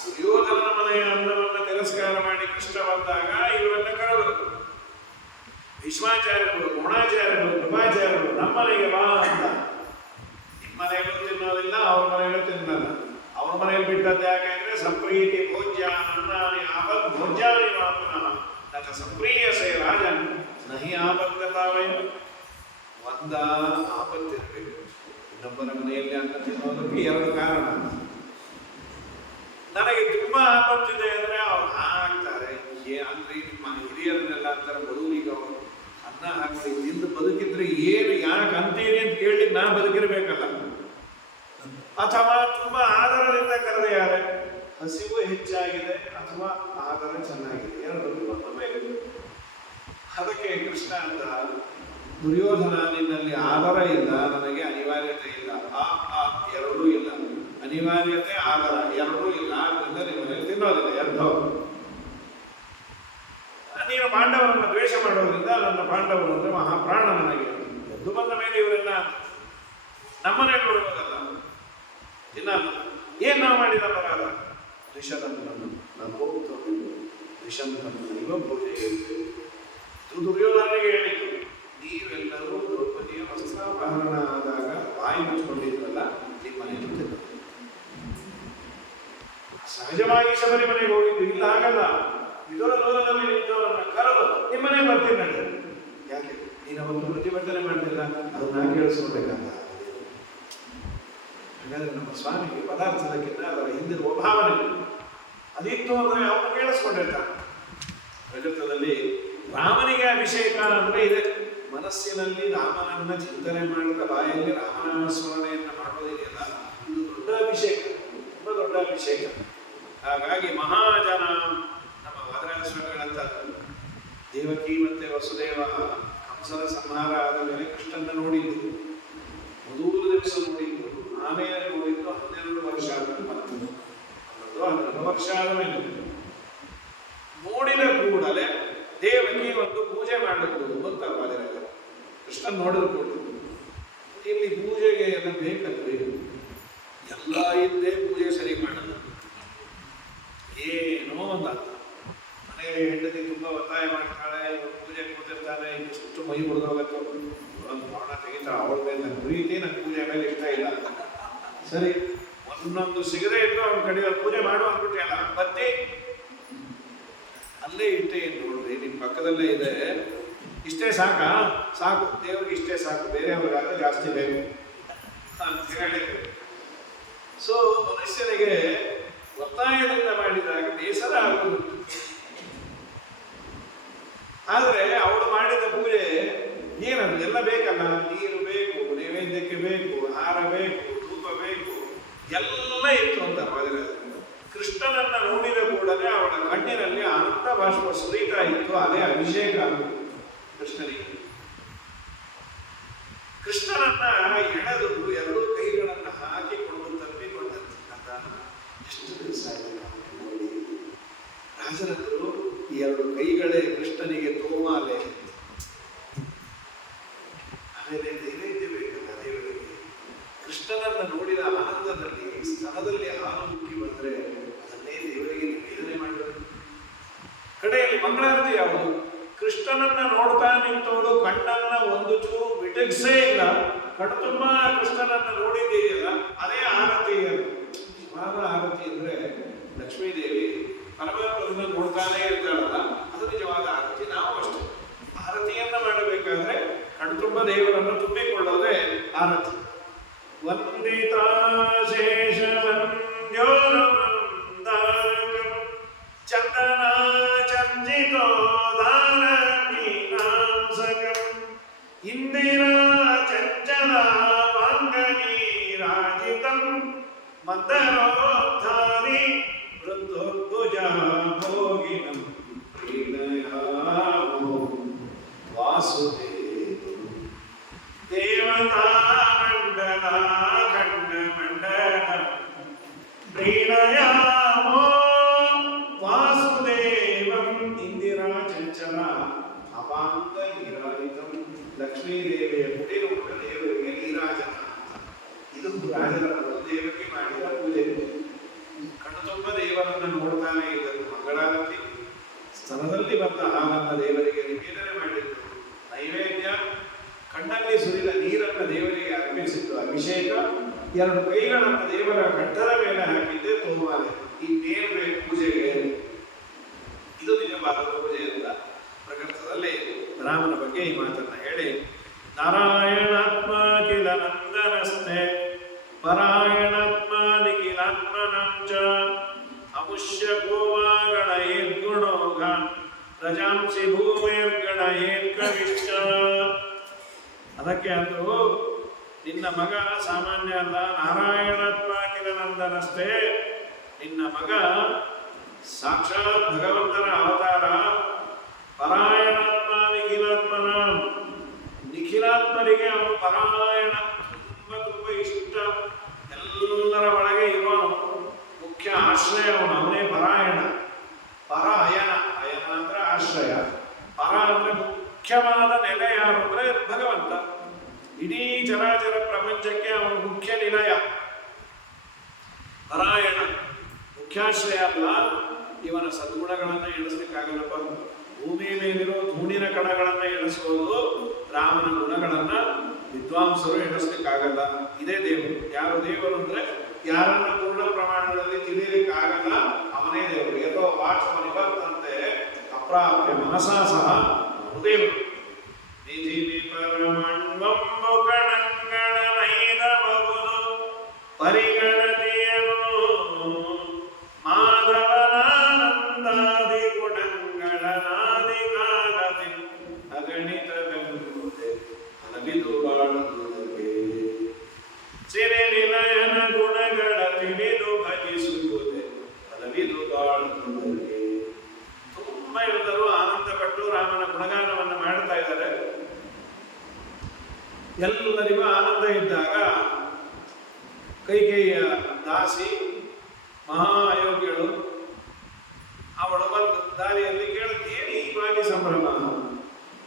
ದುರ್ಯೋಧನ ಮನೆಯ ಅನ್ನವನ್ನು ತಿರಸ್ಕಾರ ಮಾಡಿ ಕೃಷ್ಣ ಬಂದಾಗ ಇವರನ್ನ ಕರೆದರು. ಭೀಷ್ಮಾಚಾರ್ಯರು, ದ್ರೋಣಾಚಾರ್ಯರು, ಕೃಪಾಚಾರ್ಯರು ನಮ್ಮನೆಗೆ ಬಾ ಅಂತ. ನಿಮ್ಮ ಮನೆಯಲ್ಲೂ ತಿನ್ನೋದಿಲ್ಲ, ಅವ್ರ ಮನೆಯಲ್ಲೂ ತಿನ್ನಲ್ಲ. ಅವ್ರ ಮನೆಯಲ್ಲಿ ಬಿಟ್ಟದ್ದು ಯಾಕೆಂದ್ರೆ ಸಂಪ್ರೀತಿ ಭೋಜ್ಯಾನಿ ಆಪದ್ ಭೋಜ್ಯಾನಿ ಮಾಪುನಃ ನಕ ಸಂಪ್ರೀಯಸೆ ರಾಜನ್ ನಹಿ ಆಪದ್ಗತಾವಯ. ಒಂದ ಆಪತ್ತಿರಬೇಕು. ಇನ್ನೊಬ್ಬರ ಮನೆಯಲ್ಲಿ ಅನ್ನ ತಿನ್ನೋದಕ್ಕೆ 2 ಕಾರಣ. ನನಗೆ ತುಂಬಾ ಆಪತ್ತಿದೆ ಅಂದ್ರೆ ಅವ್ರು ಹಾಕ್ತಾರೆ. ಅಂದ್ರೆ ನಿಮ್ಮ ಹಿರಿಯರನ್ನೆಲ್ಲ ಅಂತಾರೆ, ಬದುವೀಗ ಅವರು ಅನ್ನ ಹಾಕಿ ತಿಂದು ಬದುಕಿದ್ರೆ ಏನು ಯಾಕೆ ಅಂತೀರಿ ಅಂತ ಕೇಳಲಿಕ್ಕೆ ನಾ ಬದುಕಿರ್ಬೇಕಲ್ಲ. ಅಥವಾ ತುಂಬಾ ಆದರದಿಂದ ಕರೆದೆಯಾರೆ, ಹಸಿವು ಹೆಚ್ಚಾಗಿದೆ ಅಥವಾ ಆದರ ಚೆನ್ನಾಗಿದೆ, 2 ನಮ್ಮ ಮೇಲೆ. ಅದಕ್ಕೆ ಕೃಷ್ಣ ಅಂತ, ದುರ್ಯೋಧನ ನಿನ್ನಲ್ಲಿ ಆದರ ಇಲ್ಲ, ನನಗೆ ಅನಿವಾರ್ಯತೆ ಇಲ್ಲ. ಆ 2 ಇಲ್ಲ, ಅನಿವಾರ್ಯತೆ ಆದರ 2 ಇಲ್ಲ. ಆದ್ರಿಂದ ನಿಮ್ಮಲ್ಲಿ ತಿನ್ನೋದಿಲ್ಲ. ಎದ್ದು ನೀನು ಪಾಂಡವರನ್ನು ದ್ವೇಷ ಮಾಡೋದ್ರಿಂದ ನನ್ನ ಪಾಂಡವರು ಅಂದ್ರೆ ಮಹಾಪ್ರಾಣ ನನಗೆ. ಎದ್ದು ಬಂದ ಮೇಲೆ ಇವರೆಲ್ಲ ನಮ್ಮನೆ ನೋಡುವುದಲ್ಲ, ತಿನ್ನಲ್ಲ. ಏನ್ ನಾವು ಮಾಡಿದ ಅಪರಾಧ? ದುರ್ಯೋಧನಿಗೆ ಹೇಳಿದ್ದು, ನೀವೆಲ್ಲರೂ ದ್ರೌಪದಿಯ ವಸ್ತ್ರಾಪಹರಣ ಆದಾಗ ಬಾಯಿ ಮುಚ್ಕೊಂಡಿದ್ರಲ್ಲ, ನಿಮ್ಮ ಮನೆಯಲ್ಲಿ ತಿನ್ನೋದು. ಸಹಜವಾಗಿ ಶಬರಿ ಮನೆಗೆ ಹೋಗಿದ್ದು. ಇಲ್ಲ, ಹಾಗಲ್ಲ. ವಿದುರ ದೂರದಲ್ಲಿ ನಿಂತವರನ್ನ ಕರೆದು ನಿಮ್ಮನೆ ಬರ್ತೀನಿ, ನೀನು ಅವತ್ತು ಪ್ರತಿಭಟನೆ ಮಾಡಲಿಲ್ಲ, ಅದನ್ನ ಕೇಳಿಸ್ಕೊಳ್ಬೇಕಂತ. ಹಾಗಾದ್ರೆ ನಮ್ಮ ಸ್ವಾಮಿಗೆ ಪದಾರ್ಥದಕ್ಕಿಂತ ಅದರ ಹಿಂದಿರುವ ಭಾವನೆ ಅದಿತ್ತು ಅಂದ್ರೆ ಅವನು ಕೇಳಿಸ್ಕೊಂಡಿರ್ತಾನೆ. ಪ್ರಕೃತದಲ್ಲಿ ರಾಮನಿಗೆ ಅಭಿಷೇಕ ಅಂದ್ರೆ ಇದೆ, ಮನಸ್ಸಿನಲ್ಲಿ ರಾಮನನ್ನ ಚಿಂತನೆ ಮಾಡಿದ ಬಾಯಲ್ಲಿ ರಾಮನಾಮ ಸ್ಮರಣೆಯನ್ನ ಮಾಡೋದಿದೆಯಲ್ಲ, ಇದು ದೊಡ್ಡ ಅಭಿಷೇಕ, ತುಂಬಾ ದೊಡ್ಡ ಅಭಿಷೇಕ. ಹಾಗಾಗಿ ಮಹಾಜನ ನಮ್ಮ ವಾದರಾಜ ಸ್ವಾಮಿಗಳಂತ ದೇವಕಿ ಮತ್ತೆ ವಸುದೇವ ಕಂಸನ ಸಂಹಾರ ಆದ ಮೇಲೆ ಕೃಷ್ಣನ ನೋಡಿದ್ದು ಮೊದಲು ದಿವಸ ನೋಡಿದ್ದು, ಆಮೇಲೆ ನೋಡಿದ್ದು 12 ವರ್ಷ ಆದ್ಮೇಲೆ, 12 ವರ್ಷ ಆದಮೇಲೆ ನೋಡಿದ ಕೂಡಲೇ ದೇವಕಿ ಒಂದು ಪೂಜೆ ಮಾಡಿದ್ದು ಅಂತ ವಾದರಾಜ. ಕೃಷ್ಣನ್ ನೋಡಿದ ಕೂಡಲೇ ಇಲ್ಲಿ ಪೂಜೆಗೆ ಎಲ್ಲ ಬೇಕಲ್ವೇ, ಎಲ್ಲ ಇದ್ದೇ ಪೂಜೆ ಸರಿ ಮಾಡಲ್ಲ, ಏನೋ ಒಂದು ಮನೆಯಲ್ಲಿ ಹೆಂಡತಿ ತುಂಬಾ ಒತ್ತಾಯ ಮಾಡ್ತಾಳೆ, ಪೂಜೆ ಕೂತಿರ್ತಾನೆ, ಇಷ್ಟು ಮೈ ಮುರಿದೋಗತ್ತು, ಒಂದು ಬಾಣ ತೆಗಿತಾಳೆ, ಅವಳ ಮೇಲೆ ನನ್ನ ಪ್ರೀತಿ, ನನ್ನ ಪೂಜೆ ಮೇಲೆ ಇಷ್ಟ ಇಲ್ಲ, ಸರಿ ಒಂದೊಂದು ಸಿಗದೆ ಇದ್ದು ಅವ್ನ ಕಡೆ ಪೂಜೆ ಮಾಡು ಅಂದ್ಬಿಟ್ಟು ಅಲ್ಲ ಬತ್ತಿ ಅಲ್ಲೇ ಇಟ್ಟೆ ನೋಡ್ರಿ, ನಿಮ್ಮ ಪಕ್ಕದಲ್ಲೇ ಇದೆ, ಇಷ್ಟೇ ಸಾಕಾ? ಸಾಕು, ದೇವ್ರಿಗೆ ಇಷ್ಟೇ ಸಾಕು, ಬೇರೆಯವ್ರಿಗಾಗ ಜಾಸ್ತಿ ಬೇಕು ಅಂತ ಹೇಳಿದ್ರು. ಸೊ ಮನುಷ್ಯನಿಗೆ ಒತ್ತಾಯದಿಂದ ಮಾಡಿದಾಗ ಬೇಸರ ಆಗುವುದು. ಆದ್ರೆ ಅವಳು ಮಾಡಿದ ಪೂಜೆ ಏನದು, ಎಲ್ಲ ಬೇಕಲ್ಲ, ನೀರು ಬೇಕು, ನೈವೇದ್ಯಕ್ಕೆ ಬೇಕು, ಹಾರ ಬೇಕು, ಧೂಪ ಬೇಕು, ಎಲ್ಲ ಇತ್ತು ಅಂತ ವಾದಿರಾಜ. ಕೃಷ್ಣನನ್ನ ನೋಡಿದ ಕೂಡಲೇ ಅವಳ ಕಣ್ಣಿನಲ್ಲಿ ಆನಂದ ಬಾಷ್ಪ ಸುರಿತಾ ಇತ್ತು, ಅದೇ ಅಭಿಷೇಕ ಕೃಷ್ಣನಿಗೆ. ಕೃಷ್ಣನನ್ನ ಎಳೆದು 2 ಕೈಗಳನ್ನು ಹಾಕಿಕೊಂಡು ತಪ್ಪಿಕೊಂಡಂತ ಎಷ್ಟು ದಿವಸ ಆಯಿತು ನೋಡಿ. ರಾಜರಂದರು ಈ 2 ಕೈಗಳೇ ಕೃಷ್ಣನಿಗೆ ತೋಮಾಲೆ. ಆಮೇಲೆ ನೈವೇದ್ಯ ಬೇಕಲ್ಲ ದೇವರಿಗೆ. ಕೃಷ್ಣನನ್ನ ನೋಡಿದ ಆನಂದದಲ್ಲಿ ಸ್ತನದಲ್ಲಿ ಹಾಲು ಮುಕ್ಕಿ ಬಂದ್ರೆ ಅದನ್ನೇ ದೇವರಿಗೆ ನಿವೇದನೆ ಮಾಡಬೇಕು. ಕಡೆಯಲ್ಲಿ ಮಂಗಳಾರತಿ ಯಾವುದು? ಕೃಷ್ಣನನ್ನ ನೋಡ್ತಾ ನಿಂತವಳು ಕಣ್ಣನ್ನ ಒಂದು ಚೂರು ಬಿಟಕ್ಸೇ ಇಲ್ಲ, ಕಣ್ತುಂಬ ಕೃಷ್ಣನನ್ನ ನೋಡಿದ್ದೀಯಲ್ಲ, ಅದೇ ಆರತಿ. ನಿಜವಾದ ಆರತಿ ಅಂದ್ರೆ ಲಕ್ಷ್ಮೀದೇವಿ ಪರಮಾತ್ಮನ ನೋಡ್ತಾನೆ ಇರ್ತಾಳಲ್ಲ, ಅದು ನಿಜವಾದ ಆರತಿ. ನಾವು ಅಷ್ಟೇ ಆರತಿಯನ್ನ ಮಾಡಬೇಕಾದ್ರೆ ಕಣ್ತುಂಬ ದೇವರನ್ನು ತುಂಬಿಕೊಳ್ಳೋದೇ ಆರತಿ. ವಂದಿತಾ ಶೇಷ ಚಂದನ ಚರ್ಚಿತೋ ಇಂದಿರಾ ಚಂಚಲ ವಾಂಗನಿ ರಾಜಿತಂ ಮಂದರೋದ್ಧಾರಿ ವೃದ್ಧೋದ್ಭುಜ ಭೋಗಿನಂ ಪ್ರೀಣಯಾಮೋ ವಾಸುದೇವ ದೇವತಾ ಮಂಡಲ ಖಂಡ ಮಂಡಲ ಪ್ರೀಣಯಾಮೋ ವಾಸುದೇವಂ ಇಂದಿರಾ ಚಂಚಲ ಅಪಾಂಗ ನೀರಾಜಿತಂ. ಲಕ್ಷ್ಮೀದೇವಿಯ ಮುಡಿರುವುಟ ದೇವರಿಗೆ ನೀರಾಜನ. ಇದು ರಾಜರ ದೇವಕ್ಕೆ ಮಾಡಿದ ಪೂಜೆ. ಕಣ್ಣುತುಂಬ ದೇವರನ್ನು ನೋಡ್ತಾನೆ ಇದ್ದದ್ದು ಮಂಗಳಾರತಿ. ಸ್ತನದಲ್ಲಿ ಬಂದ ಹಾಲನ್ನ ದೇವರಿಗೆ ನಿವೇದನೆ ಮಾಡಿದ್ದು ನೈವೇದ್ಯ. ಕಣ್ಣಲ್ಲಿ ಸುರಿದ ನೀರನ್ನ ದೇವರಿಗೆ ಅರ್ಪಿಸಿದ್ದು ಅಭಿಷೇಕ. 2 ಕೈಗಳನ್ನು ದೇವರ ಕಂಠದ ಮೇಲೆ ಹಾಕಿದ್ದೆ ತೋಮಾಲೆ. ಇನ್ನೇನು ಬೇಕು ಪೂಜೆಗೆ? ಇದು ನಿಜವಾದ ಪೂಜೆ ಅಂತ ಪ್ರಕೃತದಲ್ಲಿ ರಾಮನ ಬಗ್ಗೆ ಈ ಮಾತನ್ನ ಹೇಳಿ, ನಾರಾಯಣಾತ್ಮ ಕಿಲ ನಂದನಸ್ತೆ ಪರಾಯಣಾತ್ಮ ನಿಖಿಲಾತ್ಮನಂಚ ಅಮುಷ್ಯ ಗೋವಾಗಣಯೇರ್ಗುಣೋಘಾನ್ ರಜಾಂಸಿ ಭೂಮೇರ್ಗಣಯೇರ್ಕವಿಶ್ಚ. ಅದಕ್ಕೆ ಅಂದ್ರು ನಿನ್ನ ಮಗ ಸಾಮಾನ್ಯ ಅಲ್ಲ, ನಾರಾಯಣಾತ್ಮ ಕಿಲ ನಂದನಸ್ತೆ, ನಿನ್ನ ಮಗ ಸಾಕ್ಷಾತ್ ಭಗವಂತನ ಅವತಾರ. ಪರಾಯಣಾತ್ಮ ನಿಖಿಲಾತ್ಮನ, ನಿಖಿಲಾತ್ಮರಿಗೆ ಅವನು ಪರಾಯಣ, ತುಂಬ ಇಷ್ಟ, ಎಲ್ಲರ ಒಳಗೆ ಇವನು ಮುಖ್ಯ ಆಶ್ರಯ, ಅವನೇ ಪರಾಯಣ. ಪರಾಯಣ, ಅಯನ ಅಂದ್ರೆ ಆಶ್ರಯ, ಪರ ಅಂದ್ರೆ ಮುಖ್ಯವಾದ ನೆಲೆ ಯಾರು ಅಂದ್ರೆ ಭಗವಂತ. ಇಡೀ ಚರಾಚರ ಪ್ರಪಂಚಕ್ಕೆ ಅವನು ಮುಖ್ಯ ನಿಲಯ. ಪರಾಯಣ ಮುಖ್ಯಾಶ್ರಯ ಅಲ್ಲ, ಇವನ ಸದ್ಗುಣಗಳನ್ನ ಎಣಿಸ್ಲಿಕ್ಕಾಗಲ್ಲಪ್ಪ. ಭೂಮಿ ಮೇಲಿರೋ ಧೂಳಿನ ಕಣಗಳನ್ನ ಎಣಿಸೋದು, ರಾಮನ ಗುಣಗಳನ್ನ ವಿದ್ವಾಂಸರು ಎಣಿಸ್ಲಿಕ್ಕಾಗಲ್ಲ. ಇದೇ ದೇವರು. ಯಾರು ದೇವರು ಅಂದ್ರೆ ಯಾರನ್ನ ಪೂರ್ಣ ಪ್ರಮಾಣದಲ್ಲಿ ತಿಳಿಯಲಿಕ್ಕಾಗಲ್ಲ, ಅವನೇ ದೇವರು. ಯಥೋ ವಾಚೋ ನಿವರ್ತಂತೆ ಅಪ್ರಾಪ್ಯ ಮನಸಾ ಸಹ ದೇವರು. ನಿಧಿ ಮಣ್ವಂಬು ಕಣಂಗಳ ನೈದಬಹುದು ಪರಿಗಣತೆಯನು ಮಾಧವನಾನಂದಾದಿ ಗುಣಗಳ ನಾದಿ ಕಾಲದಿ ಅಗಣಿತವೆಂಬುದೇ ಹಲವಿದು ಬಾಳುವುದಕ್ಕೆ ಸಿರಿ ನಿಲಯನ ಗುಣಗಳ ತಿಳಿದು ಭಜಿಸುವುದೇ ಹಲವಿದು ಬಾಳುವುದಕ್ಕೆ. ತುಂಬ ಎಲ್ಲರೂ ಆನಂದಪಟ್ಟು ರಾಮನ ಗುಣಗಾನವನ್ನು ಮಾಡ್ತಾ ಇದ್ದಾರೆ. ಎಲ್ಲರಿಗೂ ಆನಂದ ಇದ್ದಾಗ ಕೈಕೇಯಿಯ ದಾಸಿ ಮಹಾ ಅಯೋಗ್ಯಳು ಅವಳು ಬಂದು ದಾರಿಯಲ್ಲಿ ಕೇಳುತ್ತೆ, ಏನು ಈ ಬಾಗಿ ಸಂಭ್ರಮ,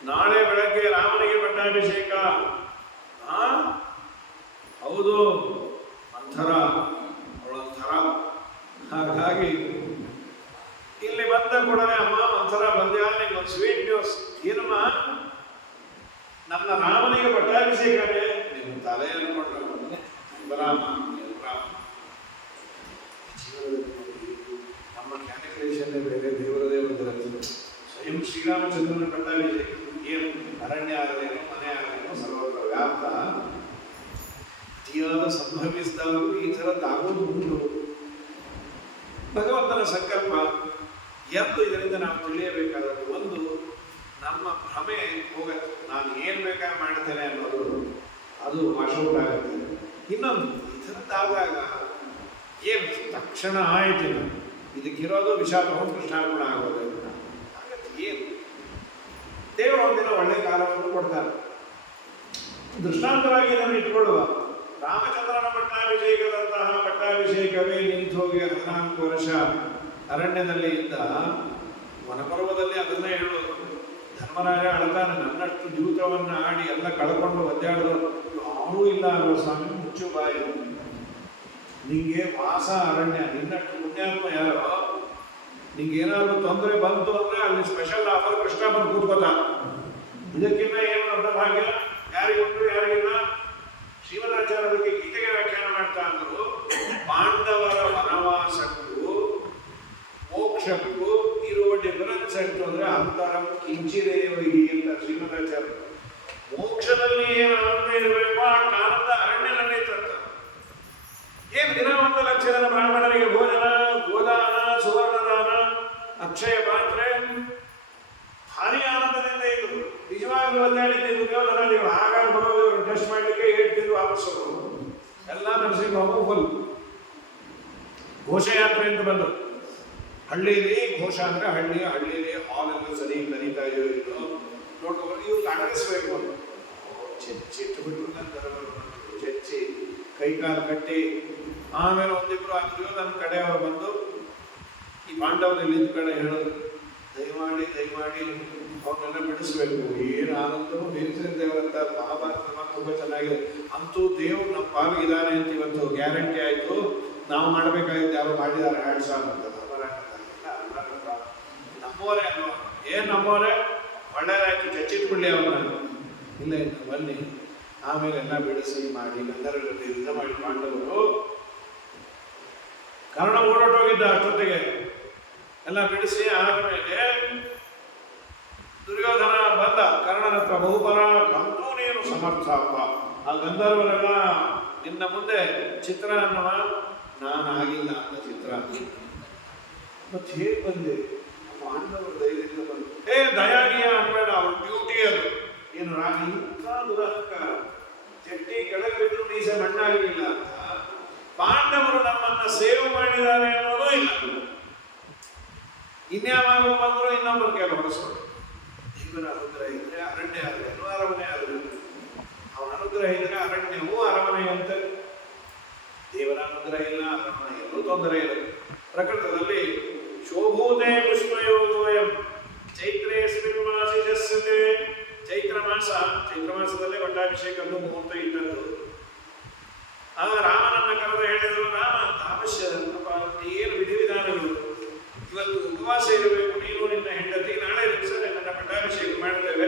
ನಾಳೆ ಬೆಳಗ್ಗೆ ರಾಮನಿಗೆ ಪಟ್ಟಾಭಿಷೇಕ. ಹೌದು, ಒಂಥರ ಅವಳೊಂಥರ. ಹಾಗಾಗಿ ಇಲ್ಲಿ ಬಂದ ಕೂಡಲೇ ಅಮ್ಮ ಒಂಥರ ಬಂದ್ಯಾ, ನಿಮ್ಗೊಂದು ಸ್ವೀಟ್ ನ್ಯೂಸ್. ಏನಮ್ಮ, ನನ್ನ ರಾಮನಿಗೆ ಪಟ್ಟಾಭಿಷೇಕನೇ. ನಿಮ್ಮ ತಲೆ ಅನ್ಕೊಂಡ್ರೆ ರಾಮ ನಮ್ಮ ಕ್ಯಾಲ್ಕುಲೇಷನ್ನೇ ಬೇರೆ, ದೇವರದೇ ಒಂದು ರಚನೆ. ಸ್ವಯಂ ಶ್ರೀರಾಮಚಂದ್ರನ ಪಟ್ಟಾಭಿಷೇಕ ಏನು ಅರಣ್ಯ ಆಗದೇನೋ ಮನೆ ಆಗದೇನೋ ಸರ್ವತ್ರ ವ್ಯಾಪ್ತ. ಅತಿಯಾದ ಸಂಭವಿಸಿದವರು ಈ ಥರದ್ದಾಗೋದು ಉಂಟು. ಭಗವಂತನ ಸಂಕಲ್ಪ ಎಂದು ಇದರಿಂದ ನಾವು ತಿಳಿಯಬೇಕಾದದ್ದು ಒಂದು, ನಮ್ಮ ಭ್ರಮೆ ಹೋಗತ್ತೆ, ನಾನು ಏನು ಬೇಕಾದ್ರೆ ಮಾಡ್ತೇನೆ ಅನ್ನೋದು ಅದು ವಾಶೌಟ್ ಆಗುತ್ತೆ. ಇನ್ನೊಂದು, ಈ ಥರದ್ದಾದಾಗ ಏನು ತಕ್ಷಣ ಆಯ್ತಿಲ್ಲ, ಇದಕ್ಕಿರೋದು ವಿಷಾದ ಕೃಷ್ಣಾರ್ಪಣ ಆಗೋದು ಹಾಗತ್ತೆ. ಏನು ದೇವರು ಒಂದಿನ ಒಳ್ಳೆಯ ಕಾಲವನ್ನು ಕೊಡ್ತಾರೆ. ದೃಷ್ಟಾಂತವಾಗಿ ಇದನ್ನು ಇಟ್ಕೊಳ್ಳುವ. ರಾಮಚಂದ್ರನ ಪಟ್ಟಾಭಿಷೇಕದಂತಹ ಪಟ್ಟಾಭಿಷೇಕವೇ ನಿಂತು ಹೋಗಿ 14 ವರ್ಷ ಅರಣ್ಯದಲ್ಲಿ ಇದ್ದ. ವನಪರ್ವದಲ್ಲಿ ಅದನ್ನೇ ಹೇಳೋದು. ಧರ್ಮರಾಜ ಅಳತಾನೆ, ನನ್ನಷ್ಟು ಜೂತವನ್ನು ಆಡಿ ಎಲ್ಲ ಕಳ್ಕೊಂಡು ಒದ್ದಾಡಿದವರು ಯಾರೂ ಇಲ್ಲ ಅಲ್ವ ಸ್ವಾಮಿ, ಮುಚ್ಚು ಬಾಯಿ, ನಿಂಗೆ ವಾಸ ಅರಣ್ಯ, ನಿನ್ನಷ್ಟು ಪುಣ್ಯಾತ್ಮ ಯಾರೋ, ನಿಂಗೇನಾದ್ರು ತೊಂದರೆ ಬಂತು ಅಂದರೆ ಅಲ್ಲಿ ಸ್ಪೆಷಲ್ ಆಫರ್ ಕೃಷ್ಣ ಬಂದು ಕೂತ್ಕೋತ. ಇದಕ್ಕಿಂತ ಏನು ದೊಡ್ಡ ಭಾಗ್ಯ ಯಾರಿಗುಂಟು ಯಾರಿಗಿಲ್ಲ. ಶ್ರೀಮದಾಚಾರ್ಯರಿಗೆ ಗೀತೆಗೆ ವ್ಯಾಖ್ಯಾನ ಮಾಡ್ತಾ ಅಂದರು, ಪಾಂಡವರ ವನವಾಸಕ್ಕೂ ಮೋಕ್ಷಕ್ಕೂ ಇರುವ ಡಿಫರೆನ್ಸ್ ಎಷ್ಟು ಅಂದರೆ ಅಂತರಂ ಕಿಂಚಿದೇವಹಿ ಅಂತ ಶ್ರೀಮದಾಚಾರ್ಯ. ಮೋಕ್ಷದಲ್ಲಿ ಏನು ಆನಂದ ಇರಬೇಕು, ಆ ಆನಂದ ಅರಣ್ಯದಲ್ಲಿ ತರ್ತಾರೆ. ಏನು ದಿನ 1 ಲಕ್ಷ ಜನ ಬ್ರಾಹ್ಮಣರಿಗೆ ಭೋಜನ, ಗೋದಾನ, ಸುವರ್ಣದಾನ, ಅಕ್ಷಯ ಪಾತ್ರೆ, ಭಾರಿ ಆನಂದದಿಂದ ಇದ್ರು. ನಿಜವಾಗ್ಲೂ ಒದ್ದಾಡಿದ್ದು ದೇವದನಾದಿಗಳು. ಹಾಗಾಗಿ ಬರೋದು ಇವರು ಟೆಸ್ಟ್ ಮಾಡಲಿಕ್ಕೆ 8 ದಿನ ವಾಪಸ್ ಎಲ್ಲ ನರಸಿಂಹ ಫುಲ್ ಘೋಷಯಾತ್ರೆ ಅಂತ ಬಂದರು. ಹಳ್ಳಿಯಲ್ಲಿ ಘೋಷ ಅಂದರೆ ಹಳ್ಳಿಯಲ್ಲಿ ಹಾಲೆಲ್ಲ ಸರಿ ಕರೀತಾ ಇದ್ದು ನೋಡ್ಕೊಂಡು ಇವ್ರಿಗೆ ಅಡಗಿಸ್ಬೇಕು ಅಂತ ಚೆಟ್ಟು ಬಿಟ್ಟು ಚೆಚ್ಚಿ ಕೈಕಾಲು ಕಟ್ಟಿ ಆಮೇಲೆ ಒಂದಿಬ್ರು ಆಗಿದ್ರು. ನನ್ನ ಕಡೆಯವರು ಬಂದು ಈ ಪಾಂಡವರಲ್ಲಿ ಇದ್ದ ಕಡೆ ಹೇಳೋದು, ದಯಮಾಡಿ ಅವ್ರನ್ನೆಲ್ಲ ಬಿಡಿಸ್ಬೇಕು. ಏನು ಆನಂದವೂ ನೀರಿಸಿದ ದೇವರಂತ ಮಹಾಭಾರತ ತುಂಬ ಚೆನ್ನಾಗಿದೆ. ಅಂತೂ ದೇವರು ನಮ್ಮ ಪಾಲಿಗಿದ್ದಾನೆ ಅಂತ ಇವತ್ತು ಗ್ಯಾರಂಟಿ ಆಯಿತು. ನಾವು ಮಾಡಬೇಕಾಗಿದ್ದು ಯಾರು ಮಾಡಿದ್ದಾರೆ ಹ್ಯಾಂಡ್ಸ್ ಆನ್ ಅಂತ. ನಮ್ಮವರೇ ಅಲ್ವಾ, ಏನು ನಮ್ಮವರೇ, ಒಳ್ಳೆಯದಾಯ್ತು ಚಚ್ಚಿಟ್ಬಿಡ್ಲಿ ಅವ್ರನ್ನ. ಇಲ್ಲ ಬನ್ನಿ ಆಮೇಲೆ ಎಲ್ಲ ಬಿಡಿಸಿ ಮಾಡಿ ಗಂಧರ್ವರಲ್ಲಿ ಯುದ್ಧ ಮಾಡಿ ಪಾಂಡವರು. ಕರ್ಣ ಓಡಾಟೋಗಿದ್ದ ಅಷ್ಟೊತ್ತಿಗೆ ಎಲ್ಲ ಬಿಡಿಸಿ ಆದಮೇಲೆ ದುರ್ಯೋಧನ ಬಂದ ಕರ್ಣನ ಹತ್ರ. ಬಹುಪರ ಕಂತೂ ನೀನು ಸಮರ್ಥಪ್ಪ, ಆ ಗಂಧರ್ವರೆಲ್ಲ ನಿನ್ನ ಮುಂದೆ ಚಿತ್ರ ಅನ್ನುವ. ನಾನು ಆಗಿಲ್ಲ ಅಂತ ಚಿತ್ರ. ಮತ್ತೆ ಹೇಗೆ ಬಂದೆ, ಪಾಂಡವರು ಧೈರ್ಯದಿಂದ ಬಂದು ದಯಾಗಿಯ ಅನ್ಬೇಡ, ಅವ್ರ ಡ್ಯೂಟಿ ಅದು. ಏನು ರಾಣಿ ದುರಹಂಕಾರ, ಚಟ್ಟಿ ಕೆಳಗೆ ಬಿದ್ರು ಮೀಸೆ ಮಣ್ಣಾಗಲಿಲ್ಲ ಅಂತ. ಪಾಂಡವರು ನಮ್ಮನ್ನ ಸೇವ್ ಮಾಡಿದ್ದಾರೆ ಅನ್ನೋದು ಇಲ್ಲ. ಇನ್ಯಾವಾಗ ಬಂದ್ರು ಇನ್ನೊಬ್ಬರು ಕೇಳ ಹೊಡೆಸ್ಕೊಂಡು. ದೇವರ ಅನುಗ್ರಹ ಇದ್ರೆ ಅರಣ್ಯ ಆದ್ರೇನು ಅರಮನೆ ಆದ್ರೇನು. ಅವನ ಅನುಗ್ರಹ ಇದ್ರೆ ಅರಣ್ಯವೂ ಅರಮನೆ ಅಂತ. ದೇವರ ಅನುಗ್ರಹ ಇಲ್ಲ, ಅರಮನೆಯಲ್ಲೂ ತೊಂದರೆ ಇಲ್ಲ. ಪ್ರಕೃತದಲ್ಲಿ ಶೋಭೂತೆ ಪುಷ್ಪಯೋಗೋಯಂ ಚೈತ್ರೇಸ್ಮಿನ್ ಮಾಸಿ ಜಸ್ಯತೆ. ಚೈತ್ರ ಮಾಸದಲ್ಲೇ ಪಟ್ಟಾಭಿಷೇಕದ್ದು ಮುಹೂರ್ತ ಇಟ್ಟದ್ದು. ಆಗ ರಾಮನನ್ನ ಕರೆದು ಹೇಳಿದರು, ರಾಮ ಅವಶ್ಯ ಏನು ವಿಧಿವಿಧಾನಗಳು, ಇವತ್ತು ಉಪವಾಸ ಇರಬೇಕು ನೀನು ನಿನ್ನ ಹೆಂಡತಿ, ನಾಳೆ ದಿವಸ ನನ್ನ ಪಟ್ಟಾಭಿಷೇಕ ಮಾಡ್ತೇವೆ,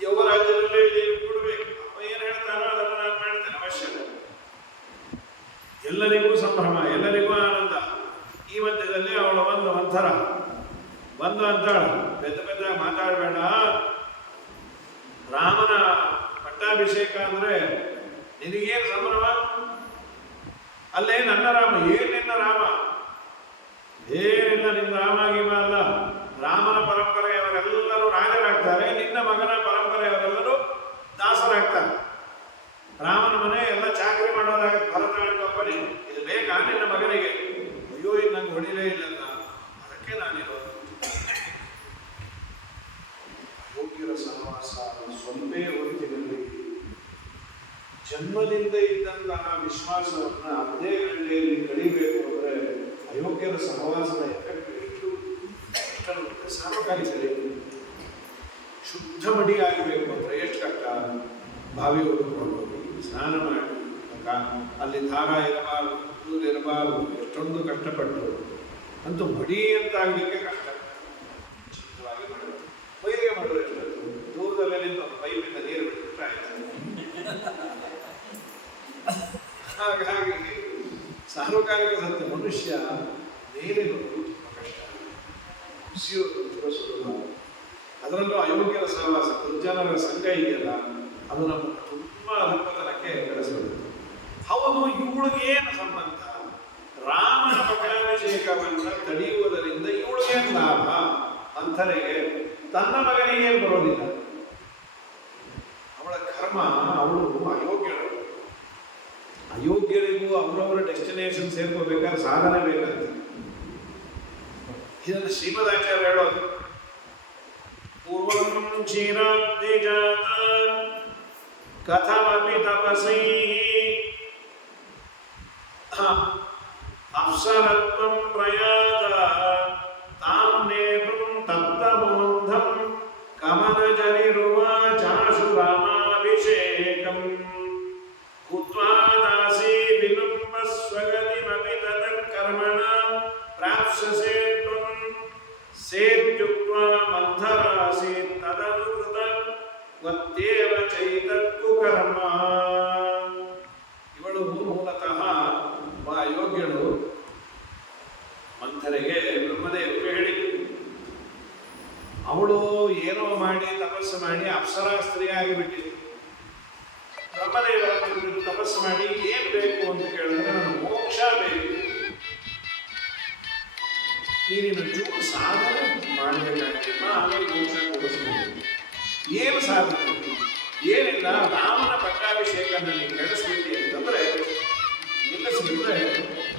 ಯೌವರಾಜ್ಯದಲ್ಲೇ ನೀನು ಕೊಡಬೇಕು. ಅವ ಏನು ಹೇಳ್ತಾನೋ ಅದನ್ನು ನಾನು ಮಾಡ್ತೇನೆ ಅವಶ್ಯ. ಎಲ್ಲರಿಗೂ ಸಂಭ್ರಮ, ಎಲ್ಲರಿಗೂ ಆನಂದ. ಈ ಮಧ್ಯದಲ್ಲಿ ಅವಳು ಬಂದು ಅಂತಾಳ, ಬೆದ್ದ ಮಾತಾಡಬೇಡ, ರಾಮನ ಪಟ್ಟಾಭಿಷೇಕ ಅಂದ್ರೆ ನಿನಗೇನು ಸಂಭ್ರಮ? ಅಲ್ಲೇ ನನ್ನ ರಾಮ, ಏನ್ ನಿನ್ನ ರಾಮ? ಏನಿಲ್ಲ, ನಿನ್ನ ರಾಮ ಗೀಮ ಅಲ್ಲ. ರಾಮನ ಪರಂಪರೆಯವರೆಲ್ಲರೂ ರಾಜರಾಗ್ತಾರೆ, ನಿನ್ನ ಮಗನ ಪರಂಪರೆಯವರೆಲ್ಲರೂ ದಾಸರಾಗ್ತಾರೆ. ರಾಮನ ಮನೆ ಎಲ್ಲ ಚಾಕರಿ ಮಾಡೋದಾಗತ್ತೆ. ಭರತ ಒಬ್ಬನೇ, ಇದು ಬೇಕಾ ನಿನ್ನ ಮಗನಿಗೆ? ಅಯ್ಯೋ, ಇದು ನಂಗೆ ಹೊಡಿಲೇ ಇಲ್ಲ, ಅದಕ್ಕೆ ನಾನಿರೋದು. ಯೋಗ್ಯರ ಸಹವಾಸ ಸ್ವಲ್ಪೇ ಹೊತ್ತಿನಲ್ಲಿ ಜನ್ಮದಿಂದ ಇದ್ದಂತಹ ವಿಶ್ವಾಸವನ್ನ ಅದೇ ಗಂಟೆಯಲ್ಲಿ ಕಡಿಬೇಕು ಅಂದರೆ ಅಯೋಗ್ಯರ ಸಹವಾಸದ ಎಫೆಕ್ಟ್ ಎಷ್ಟು ಸಾರ್ವಕಾಲಿಕ ಸರಿ. ಶುದ್ಧ ಮಡಿ ಆಗಬೇಕು ಅಂದರೆ ಎಷ್ಟು ಕಷ್ಟ. ಬಾವಿ ಹುಡುಕೊಂಡು ಸ್ನಾನ ಮಾಡಿ ಅಲ್ಲಿ ದಾರ ಇರಬಾರದು, ಕೂದಲು ಇರಬಾರದು, ಎಷ್ಟೊಂದು ಕಷ್ಟಪಟ್ಟು ಅಂತೂ ಮಡಿ ಅಂತಾಗಲಿಕ್ಕೆ ಕಷ್ಟ. ಶುದ್ಧವಾಗಿ ಮಾಡಬೇಕು. ಮೈಲಿಗೆ ಮಾಡೋದು ಎಷ್ಟೊತ್ತು? ದೂರದಲ್ಲೇ ನಿಂತು ಪೈಪಿಂದ ನೀರು ಬಿಟ್ಬಿಟ್ರೆ ಆಯ್ತು. ಹಾಗಾಗಿ ಸಾರ್ವಕಾಲಿಕ ಸತ್ಯ. ಮನುಷ್ಯ ಮೇಲೆ ಬರೋದು ತುಂಬ ಕಷ್ಟ, ಬಿಸಿಯೋದು ತುಂಬ ಸುಲಭ. ಅದರಲ್ಲೂ ಅಯೋಗ್ಯರ ಸಹವಾಸ, ದುರ್ಜನರ ಸಂಘ ಇದೆಯಲ್ಲ, ಅದು ನಮ್ಮ ತುಂಬ ಅಲ್ಪತನಕ್ಕೆ ಬೆಳೆಸಬೇಕು. ಹೌದು, ಇವಳಿಗೇನು ಸಂಬಂಧ? ರಾಮನ ಪಟ್ಟಾಭಿಷೇಕವನ್ನು ತಡೆಯುವುದರಿಂದ ಇವಳಿಗೇನು ಲಾಭ? ಅಂತರಿಗೆ ತನ್ನ ಮಗನಿಗೇನು ಬರೋದಿಲ್ಲ. ಅವಳ ಕರ್ಮ, ಅವಳು ಅಯೋಗ್ಯಳು. ಅಯೋಗ್ಯರಿಗೂ ಅವರವರ ಡೆಸ್ಟಿನೇಷನ್ ಸೇರ್ಕೋಬೇಕಾದ್ರೆ ಸಾಧನೆ ಬೇಕಂತ. ಇದನ್ನು ಶ್ರೀಮದಾಚಾರ್ಯ ಹೇಳೋದು. ಪೂರ್ವಂ ಕ್ಷೀರಾಬ್ಧಿ ಜಾತ ಕಥಮಪಿ ತಪಸೈ ಅಪ್ಸರತ್ವಂ ಪ್ರಯಾತ ತಾಂ ನೇತುಂ ತಪ್ತಮೋಂಧಂ ಕಮಲಜರಿರುವ ಚಾಶು ರಾಮಾಭಿಷೇಕಂ ಉತ್ವಾದಾಸಿ ವಿಲಂಬ ಸ್ವಗತಿಮಪಿ ತತಃ ಕರ್ಮಣ ಪ್ರಾಪ್ಸ್ಯಸೆ ತ್ವಂ ಸೇತ್ಯುಕ್ತ್ವಾ ಮಂಥರಾಸಿ ತದನುಕೃತ ವತ್ಯೇವ ಚೈತತ್ಕು ಕರ್ಮ. ಇವಳು ಮೂಲತಃ ಅಯೋಗ್ಯಳು. ಮಂಥರೆಗೆ ಬ್ರಹ್ಮದೇವರು ಹೇಳಿದ್ರು, ಅವಳು ಏನೋ ಮಾಡಿ ತಪಸ್ಸು ಮಾಡಿ ಅಪ್ಸರಾ ಸ್ತ್ರೀಯಾಗಿ ಬಿಟ್ಟಿದ್ರು. ಬ್ರಹ್ಮದೇವರ ತಪಸ್ಸು ಮಾಡಿ ಏನ್ ಬೇಕು ಅಂತ ಕೇಳಿದ್ರೆ, ನಾನು ಮೋಕ್ಷ ಬೇಕು, ನೀನಿನ್ನು ಚೂರು ಸಾಧನೆ ಮಾಡಬೇಕಾಗ್ತಿಲ್ಲ, ಆಮೇಲೆ ಮೋಕ್ಷ ಕೊಡಿಸ್ಬೇಕು. ಏನು ಸಾಧನೆ? ಏನಿಲ್ಲ, ರಾಮನ ಪಟ್ಟಾಭಿಷೇಕ ನೀನು ಕೆಡಿಸ್ಬಿಟ್ಟಿ ಅಂತಂದ್ರೆ, ನಿಲ್ಲಿಸ್ಬಿಟ್ರೆ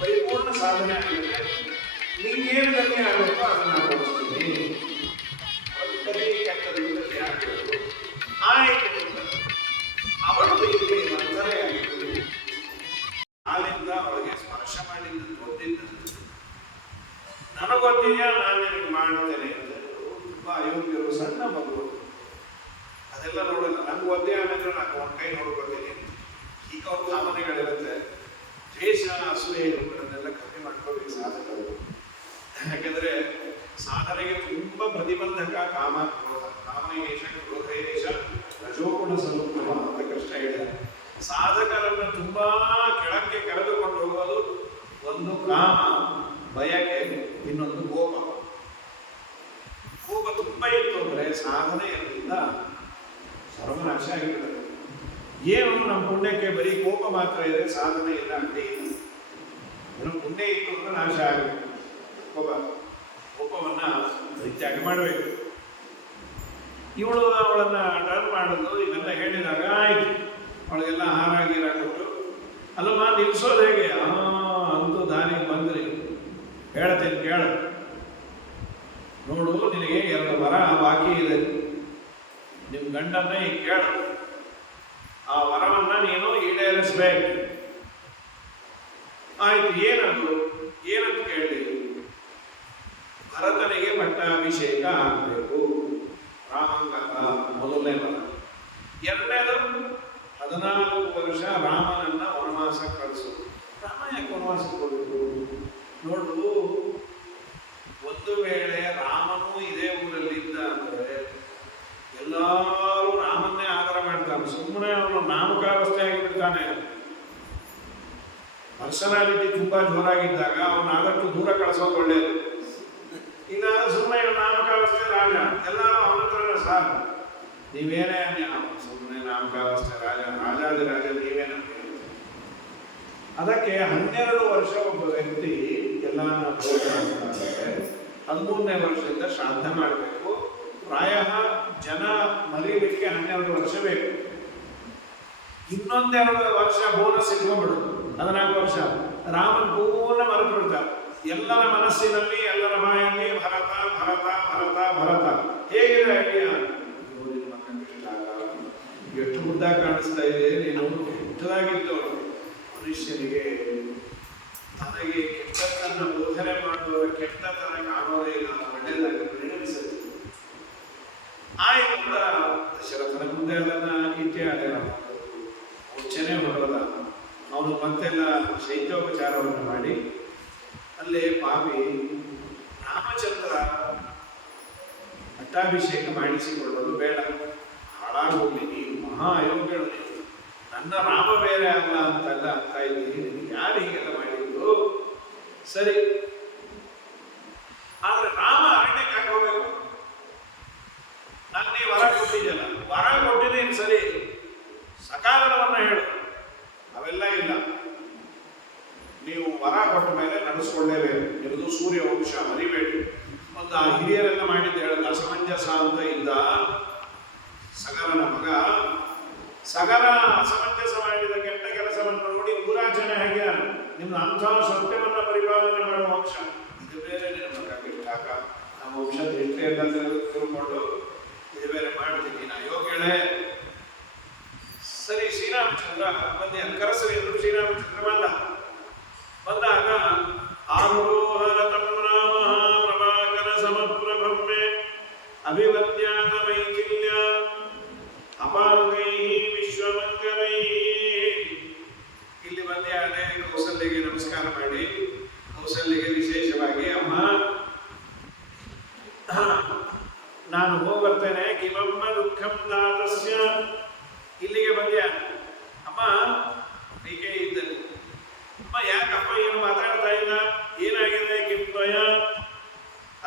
ಪರಿಪೂರ್ಣ ಸಾಧನೆ ಆಗುತ್ತೆ. ನಿಂಗೇನು ಗತಿ ಆಗಬೇಕು ಅದನ್ನು ಕೊಡಿಸ್ತೀನಿ. ಬರೀ ಕೆಟ್ಟದಲ್ಲಿ ಆಗಬೇಕು. ಆಯ್ತು, ಅವಳು ಇಲ್ಲಿ ಮಂಥರೆ ಆಗಿತ್ತು. ಆಲಿಂದ ಅವಳಿಗೆ ಸ್ಪರ್ಶ ಮಾಡಿದ್ದು ಗೊತ್ತಿದ್ದ. ನನಗೊತ್ತಿದೆಯಾ, ನಾನು ನಿನಗೆ ಮಾಡ್ತೇನೆ ಅಂತ. ತುಂಬ ಅಯೋಗ್ಯರು, ಸಣ್ಣ ಮಗು, ಅದೆಲ್ಲ ನೋಡಲ್ಲ. ನಂಗೆ ಒದ್ದೆ ಆಮೇಲೆ ನಾನು ಒಂದು ಕೈ ನೋಡ್ಕೊತೀನಿ. ಈಗ ಅವ್ರ ಭಾವನೆಗಳಿರುತ್ತೆ. ದ್ವೇಷ, ಅಸೂಯೆ ಇವುಗಳನ್ನೆಲ್ಲ ಕಮ್ಮಿ ಮಾಡ್ಕೋಬೇಕು ಸಾಧಕರು. ಯಾಕೆಂದ್ರೆ ಸಾಧನೆಗೆ ತುಂಬ ಪ್ರತಿಬಂಧಕ ಕಾಮ, ಕ್ರೋಧ. ಕಾಮಯೇಷ ಕ್ರೋಧಯೇಷ ರಜೋಗುಣ ಸಮುದ್ರಮ ಅಂತ ಕೃಷ್ಣ ಹೇಳಿದ್ದಾರೆ. ಸಾಧಕರನ್ನು ತುಂಬಾ ಕೆಳಕ್ಕೆ ಕರೆದುಕೊಂಡು ಹೋಗೋದು ಒಂದು ಕಾಮ, ಬಯಕೆ, ಇನ್ನೊಂದು ಕೋಪ. ಕೋಪ ತುಂಬ ಇತ್ತು ಅಂದರೆ ಸಾಧನೆಯಿಂದ ಸರ್ವನಾಶ ಆಗಿರ್ತದೆ. ಏನು ನಮ್ಮ ಪುಣ್ಯಕ್ಕೆ ಬರೀ ಕೋಪ ಮಾತ್ರ ಇದೆ, ಸಾಧನೆ ಇಲ್ಲ ಅಡ್ಡಿ ಇಲ್ಲ. ಏನೋ ಪುಣ್ಯ ಇತ್ತು ಅಂದ್ರೆ ನಾಶ ಆಗಬೇಕು. ಕೋಪವನ್ನ ಪರಿತ್ಯಾಗ ಮಾಡಬೇಕು. ಇವಳು ಅವಳನ್ನ ಟರ್ನ್ ಮಾಡೋದು ಇವೆಲ್ಲ ಹೇಳಿದಾಗ ಆಯ್ತು. ಅವಳಿಗೆಲ್ಲ ಆಹಾರ ಗೀರ ಕೊಟ್ಟು, ಅಲ್ಲಮ್ಮ ನಿಲ್ಸೋದು ಹೇಗೆ? ಅಂತೂ ದಾರಿಗೆ ಬಂದ್ರಿ, ಹೇಳ್ತೇನೆ ಕೇಳ. ನೋಡು, ನಿನಗೆ 2 ವರ ಬಾಕಿ ಇದೆ. ನಿಮ್ಮ ಗಂಡನ್ನ ಈಗ ಕೇಳು, ಆ ವರವನ್ನ ನೀನು ಈಡೇರಿಸ್ಬೇಕು. ಆಯ್ತು, ಏನದು? ಏನಂತ ಕೇಳಿ? ಭರತನಿಗೆ ಪಟ್ಟಾಭಿಷೇಕ ಆಗಬೇಕು. ರಾಮಂಗತ ಮೊದಲನೇ ವರ. ಎರಡನೇದು 14 ವರ್ಷ ರಾಮನನ್ನ ವನವಾಸ ಕಳಿಸೋದು. ರಾಮ ಯಾಕೆ ವನವಾಸಕ್ಕೆ ಹೋಗಬೇಕು? ನೋಡು, ಒಂದು ವೇಳೆ ರಾಮನೂ ಇದೇ ಊರಲ್ಲಿದ್ದ ಅಂದರೆ ಎಲ್ಲರೂ ರಾಮನ್ನೇ ಆಧಾರ ಮಾಡ್ತಾನೆ. ಸುಮ್ಮನೆ ಅವನು ನಾಮಕಾವಸ್ಥೆ ಆಗಿಬಿಡ್ತಾನೆ. ಪರ್ಸನಾಲಿಟಿ ತುಂಬಾ ಜೋರಾಗಿದ್ದಾಗ ಅವನು ಆದಷ್ಟು ದೂರ ಕಳಿಸೋದು ಒಳ್ಳೆಯದು. ಈಗ ಸುಮ್ಮನೆ ನಾಮಕಾವಸ್ಥೆ ರಾಜ, ಎಲ್ಲರೂ ಅವನ ಹತ್ರ ಸಾಕು. ನೀವೇನೇ ಸುಮ್ಮನೆ ನಾಮಕಾವಸ್ಥೆ ರಾಜಾದಿರಾಜ ನೀವೇ ನಮಗೆ. ಅದಕ್ಕೆ 12 ವರ್ಷ ಒಬ್ಬ ವ್ಯಕ್ತಿ ಎಲ್ಲ 13ನೇ ವರ್ಷದಿಂದ ಶ್ರಾದ್ದ ಮಾಡಬೇಕು. ಪ್ರಾಯ ಜನ ಮರೀಲಿಕ್ಕೆ 12 ವರ್ಷ ಬೇಕು. ಇನ್ನೊಂದೆರಡು ವರ್ಷ ಬೋನಸ್ ಇಟ್ಕೊಂಡ್ಬಿಡುದು, 14 ವರ್ಷ ರಾಮನ್ ಪೂರ್ಣ ಮರೆತು ಬಿಡ್ತಾರೆ. ಎಲ್ಲರ ಮನಸ್ಸಿನಲ್ಲಿ ಎಲ್ಲರ ಬಾಯಲ್ಲಿ ಭರತ ಭರತ ಭರತ ಭರತ. ಹೇಗಿದೆ ಐಡಿಯಾ? ಎಷ್ಟು ಮುದ್ದ ಕಾಣಿಸ್ತಾ ಇದೆ, ನೀನು ಕೆಟ್ಟದಾಗಿದ್ದವನು. ಮನುಷ್ಯನಿಗೆ ತನಗೆ ಕೆಟ್ಟದನ್ನು ಬೋಧನೆ ಮಾಡುವ ಕೆಟ್ಟತನ ಕಾಣೋದೇ ಇಲ್ಲ, ಒಳ್ಳೆಯದಾಗಿ ಪರಿಗಣಿಸುತ್ತೆ. ಆಯ್ತು ಅಂತ ದಶರಥನ ಮುಂದೆ ಅದನ್ನ ಇಟ್ಟೆ ಮುಂಚೆನೆ ಹೊರದ. ಅವನು ಮತ್ತೆಲ್ಲ ಶೈತ್ಯೋಪಚಾರವನ್ನು ಮಾಡಿ ಅಲ್ಲೇ ಪಾಪಿ ರಾಮಚಂದ್ರ ಪಟ್ಟಾಭಿಷೇಕ ಮಾಡಿಸಿಕೊಳ್ಳಲು ಬೇಡ, ಹಾಳಾಗೋಗ್ಲಿ, ನೀನು ಮಹಾ ಅಯೋಗ್ಯಳು, ನನ್ನ ರಾಮ ಬೇರೆ ಅಲ್ಲ ಅಂತೆಲ್ಲ ಅಂತ ಇದ್ದೀನಿ, ಯಾರು ಹೀಗೆಲ್ಲ ಮಾಡಿದ್ರು? ಸರಿ, ಆದ್ರೆ ರಾಮ ಅರಣ್ಯಕ್ಕೆ ಹಾಕೋಬೇಕು. ನನ್ನೇ ವರ ಕೊಟ್ಟಿದ್ದಲ್ಲ, ವರ ಕೊಟ್ಟಿದ್ದೀನಿ ಸರಿ, ಸಕಾಲವನ್ನ ಹೇಳು. ಅವೆಲ್ಲ ಇಲ್ಲ, ನೀವು ವರ ಕೊಟ್ಟ ಮೇಲೆ ನಡೆಸ್ಕೊಳ್ಳೇಬೇಕು. ನಿಮ್ಮದು ಸೂರ್ಯ ವಂಶ ಮರಿಬೇಡಿ. ಒಂದು ಆ ಹಿರಿಯರೆಲ್ಲ ಮಾಡಿದ್ದು ಹೇಳಲ್ಲ, ಅಸಮಂಜಸ ಅಂತ ಇದ್ದ ಸಗರನ ಮಗ. ಸಗರ ಅಸಮಂಜಸ ಮಾಡಿದ ಕೆಟ್ಟ ಕೆಲಸವನ್ನು ನೋಡಿ ಊರಾಚನೆ ಹಾಗೆ, ನಿಮ್ದು ಅಂಥ ಸತ್ಯವನ್ನ ಪರಿಪಾಲನೆ ಮಾಡುವ ವಂಶ ಇದು ಬೇರೆ. ನಿನ್ನ ಮಗ ಬಿಟ್ಟಾಕ ನಮ್ಮ ವಂಶ ದೃಷ್ಟಿಯೆಲ್ಲ ತಿಳ್ಕೊಂಡು ಇದು ಬೇರೆ ಮಾಡ್ತೀನಿ, ನೀನು ಅಯೋಗ್ಯಳೆ. ಸರಿ, ಶ್ರೀರಾಮಚಂದ್ರ ಬಂದು ಕರಸರಿ ಎಂದು ಶ್ರೀರಾಮಚಂದ್ರ ಬಂದಾಗ ಆರೋಹರತಂ ರಾಮ ಪ್ರಭಾಕರ ಸಮಪ್ರಭೆ ಅಭಿವದ್ಯಾತ ವೈಚಿಲ್ಯ ಅಪಾಂಗೈ ವಿಶ್ವಮಂಗಲೈ. ಇಲ್ಲಿ ಬಂದ್ಯಾಳೆ ಕೌಸಲ್ಯಗೆ ನಮಸ್ಕಾರ ಮಾಡಿ, ಕೌಸಲ್ಯಗೆ ವಿಶೇಷವಾಗಿ ಅಮ್ಮ ನಾನು ಹೋಗ್ಬರ್ತೇನೆ, ಕಿಮಮ್ಮ ದುಃಖಂ ದಾತಸ್ಯ. ಇಲ್ಲಿಗೆ ಬಂದ್ಯಾ ಅಮ್ಮ, ಹೀಗೆ ಇದ್ದಲ್ಲಿ ಅಮ್ಮ ಯಾಕಪ್ಪ ಏನು ಮಾತಾಡ್ತಾ ಇಲ್ಲ, ಏನಾಗಿದೆ? ಕಿಂತ್ವಯ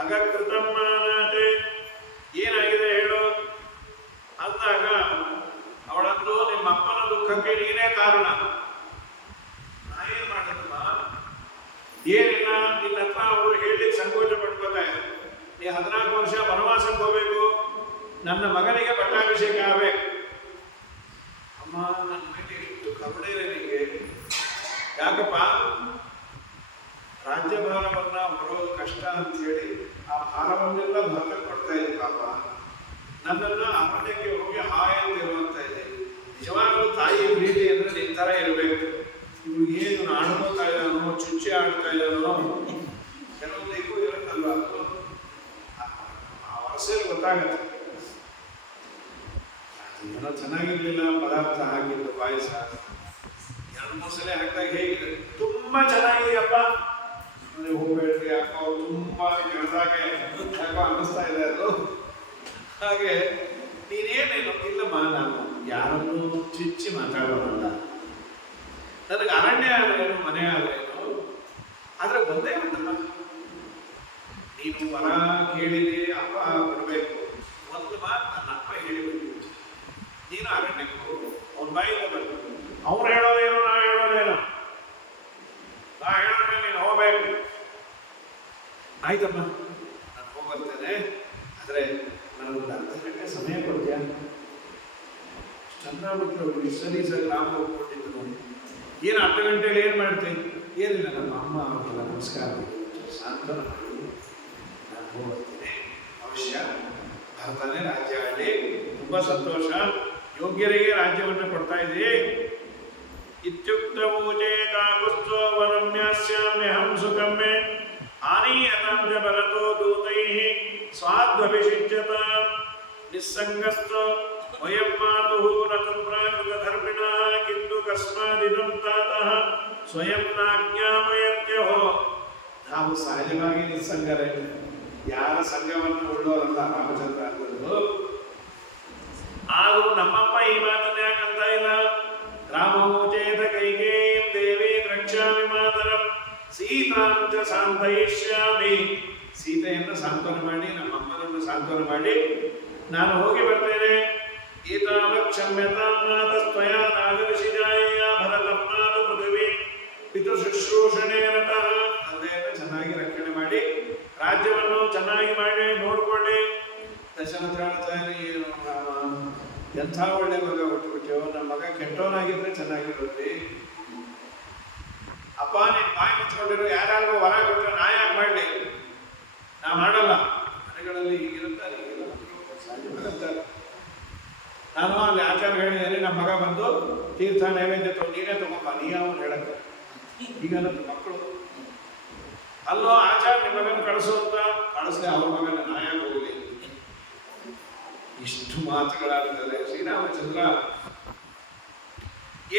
ಅಗಕೃತಂ ಮಾನಾತೆ, ಏನಾಗಿದೆ ಹೇಳು ಅಂದಾಗ ಅವಳಂದು ನಿಮ್ಮ ಅಪ್ಪನ ದುಃಖಕ್ಕೆ ನೀನೇ ಕಾರಣ. ನಾ ಏನ್ ಮಾಡದಮ್ಮ? ಏನಿಲ್ಲ, ನಿನ್ನ ಹತ್ರ ಅವರು ಹೇಳಲಿಕ್ಕೆ ಸಂಕೋಚ ಪಡ್ಕೋತಾರೆ. ನೀ 14 ವರ್ಷ ವನವಾಸಕ್ಕೆ ಹೋಗ್ಬೇಕು, ನನ್ನ ಮಗನಿಗೆ ಪಟ್ಟಾಭಿಷೇಕ ಆಗಬೇಕು. ಅಮ್ಮ ನನ್ನ ಮೇಲೆ ಎಷ್ಟು ಕರುಣೆ ನಿನಗೆ, ಯಾಕಪ್ಪ? ರಾಜ್ಯಭಾರವನ್ನ ಹೊರೋದು ಕಷ್ಟ ಅಂತ ಹೇಳಿ ಆ ಭಾರವನ್ನೆಲ್ಲ ಭರ್ತ ಕೊಡ್ತಾ ಇದೆ ಪಾಪ. ನನ್ನನ್ನ ಅರಣ್ಯಕ್ಕೆ ಹೋಗಿ ಹಾಯ್ ಅಂತ ಇರುವಂತ ಇದೆ. ನಿಜವಾಗ್ಲೂ ತಾಯಿ ಪ್ರೀತಿ ಅಂದ್ರೆ ನಿನ್ ತರ ಇರಬೇಕು. ಇವ್ರು ಏನು ಆಡ್ಕೋತಾ ಇದ್ದಾನೋ, ಚುಚ್ಚಿ ಆಡ್ತಾ ಇದ್ದಾನೋ, ಕೆಲವೊಂದಿಗೂ ಇರುತ್ತಲ್ವ, ಅದು ಆ ವರ್ಷದಲ್ಲಿ ಗೊತ್ತಾಗತ್ತೆ. ಏನೋ ಚೆನ್ನಾಗಿರ್ಲಿಲ್ಲ ಪದಾರ್ಥ ಹಾಕಿದ್ದು, ಪಾಯಸ 2-3 ಸಲ ಹಾಕಿದಾಗ ಹೇಗಿದೆ, ತುಂಬಾ ಚೆನ್ನಾಗಿದೆಯಪ್ಪ ಅಂದ್ರೆ ಹೋಗ್ಬೇಡ್ರಿ, ಯಾಕೋ ತುಂಬಾ ಕೆಳದಾಗೆ ಯಾಕೋ ಅನ್ನಿಸ್ತಾ ಇದೆ ಅದು. ಹಾಗೆ ನೀನೇನೇನು ಇಲ್ಲಮ್ಮ, ನಾನು ಯಾರನ್ನು ಚಿಚ್ಚಿ ಮಾತಾಡೋರಲ್ಲ. ನನಗೆ ಅರಣ್ಯ ಆದ್ರೇನು, ಮನೆ ಆದ್ರೇನು, ಆದ್ರೆ ಒಂದೇ ಉಂಟಲ್ಲ, ನೀನು ವರ ಕೇಳಿದೆ ಅಪ್ಪ ಕೊಡಬೇಕು. ಒಂದು ಮಾತು ನನ್ನ ಅಪ್ಪ ಹೇಳಿಬಿಟ್ಟು, ನೀನು ಅರಣ್ಯಕ್ಕೆ ಹೋಗು, ಅವ್ನ ಬಾಯಿಂದ ಬರ್ಬೇಕು. ಅವ್ರು ಹೇಳೋದೇನು, ನಾ ಹೇಳೋದೇನು, ನಾ ಹೇಳೋದೇ ನೀನು ಹೋಗ್ಬೇಕು. ಆಯ್ತಮ್ಮ, ನಾನು ಹೋಗ್ಬರ್ತೇನೆ, ಆದರೆ ನನಗೊಂದು ಅರ್ಧ ಗಂಟೆ ಸಮಯ ಕೊಡ್ತೀಯಾ? ಚಂದ್ರಬಿಟ್ಟು ಅವ್ರಿಗೆ ಸರಿ ರಾಮ ಹೋಗ್ಕೊಟ್ಟಿದ್ದು ನೋಡಿ. ಏನು ಅರ್ಧ ಗಂಟೆಯಲ್ಲಿ ಏನು ಮಾಡ್ತೀನಿ? ಏನಿಲ್ಲ, ನಮ್ಮ ಅಮ್ಮ ಅವ್ರಿಗೆಲ್ಲ ನಮಸ್ಕಾರ ಸಾಂತ್ವನ ಮಾಡಿ ನಾನು ಹೋಗ್ಬರ್ತೀನಿ. ಅವಶ್ಯ ಭರತನೇ ರಾಜ್ಯ ಆಳಿ, ತುಂಬ ಸಂತೋಷ, ಯೋಗ್ಯರಿಗೆ ರಾಜ್ಯವನ್ನು ಕೊಡ್ತಾ ಇದ್ದೀ. ಇತ್ಯುಕ್ತವೂಚೇ ಕಾಕುಸ್ತೋ ವರಮ್ಯಾಸ್ಯಾಮ್ಯಹಂ ಸುಖಮ್ಮೆ ಆನೀಯತಾಂ ಚ ಭರತೋ ದೂತೈಃ ಸ್ವಾದ್ವಭಿಷಿಚ್ಯತ ನಿಸ್ಸಂಗಸ್ತೋ ವಯಂ ಮಾತುಃ ನ ತತ್ಪ್ರಾಕೃತಧರ್ಮಿಣಃ ಕಿಂತು ಕಸ್ಮಾದಿದಂ ತಾತಃ ಸ್ವಯಂ ನಾಜ್ಞಾಮಯತ್ಯಹೋ. ನಾವು ಸಹಜವಾಗಿ ನಿಸ್ಸಂಗರೇ, ಯಾರ ಸಂಘವನ್ನು ಉಳ್ಳೋರಲ್ಲ ರಾಮಚಂದ್ರ ಅಂತಂದು. ಆದರೂ ನಮ್ಮಪ್ಪ ಈ ಮಾತನ್ನ ಯಾಕಂತ ಇಲ್ಲ. ರಾಮೋಚೇತ ಕೈಕೇಯೀಂ ದೇವೀಂ ರಕ್ಷಾಮಿ ಮಾತರಂ ಸೀತಾಂ ಚ ಸಾಂತ್ವಯಿಷ್ಯಾಮಿ. ಸೀತೆಯನ್ನು ಸಾಂತ್ವನ ಮಾಡಿ, ನಮ್ಮ ಅಮ್ಮನನ್ನು ಸಾಂತ್ವನ ಮಾಡಿ ನಾನು ಹೋಗಿ ಬರ್ತೇನೆ. ಏತಾವತ್ ಕ್ಷಮ್ಯತಾಂ ನಾಥಸ್ತ್ವಯಾ ನಾಗರಿಷಿಜಾಯ ಭರತಪ್ನಾಥ ಪೃಥಿವಿ ಪಿತೃಶುಶ್ರೂಷಣೆ ರತಃ. ತಂದೆಯನ್ನು ಚೆನ್ನಾಗಿ ರಕ್ಷಣೆ ಮಾಡಿ ರಾಜ್ಯವನ್ನು ಚೆನ್ನಾಗಿ ಮಾಡಿ ನೋಡ್ಕೊಳ್ಳಿ. ದಶರಥ ಹೇಳ್ತಾನೆ, ಎಂಥ ಒಳ್ಳೆ ಮಗ ಹುಟ್ಟುಬಿಟ್ಟೆವು, ನಮ್ಮ ಮಗ ಕೆಟ್ಟವನಾಗಿದ್ರೆ ಚೆನ್ನಾಗಿರುತ್ತೆ. ಅಪ್ಪ ನೀನು ಬಾಯಿ ಮುಚ್ಕೊಂಡಿರು, ಯಾರ್ಯಾರಿಗೂ ಹೊರ ಕೊಟ್ಟರೆ ನಾ ಯಾಕೆ ಮಾಡಲಿ, ನಾ ಮಾಡಲ್ಲ. ಮನೆಗಳಲ್ಲಿ ಹೀಗಿರುತ್ತಾರೆ, ಹೀಗಿರುತ್ತಾರೆ. ನಾನು ಅಲ್ಲಿ ಆಚಾರ ಹೇಳಿದ್ದೇನೆ, ನಮ್ಮ ಮಗ ಬಂದು ತೀರ್ಥ ನೈವೇದ್ಯ ನೀನೇ ತಗೊಂಬ, ನೀ ಅವನು ಹೇಳಕ್ಕೆ. ಈಗ ನನ್ನ ಮಕ್ಕಳು ಅಲ್ಲೋ ಆಚಾರ ನಿಮ್ಮ ಮಗನ ಕಳಿಸು ಅಂತ ಕಳಿಸ್ದೆ, ಅವ್ರ ಮಗನ ನಾ ಯಾಕೆ ಹೋಗಲಿ. ಇಷ್ಟು ಮಾತುಗಳಾಗುತ್ತದೆ. ಶ್ರೀರಾಮಚಂದ್ರ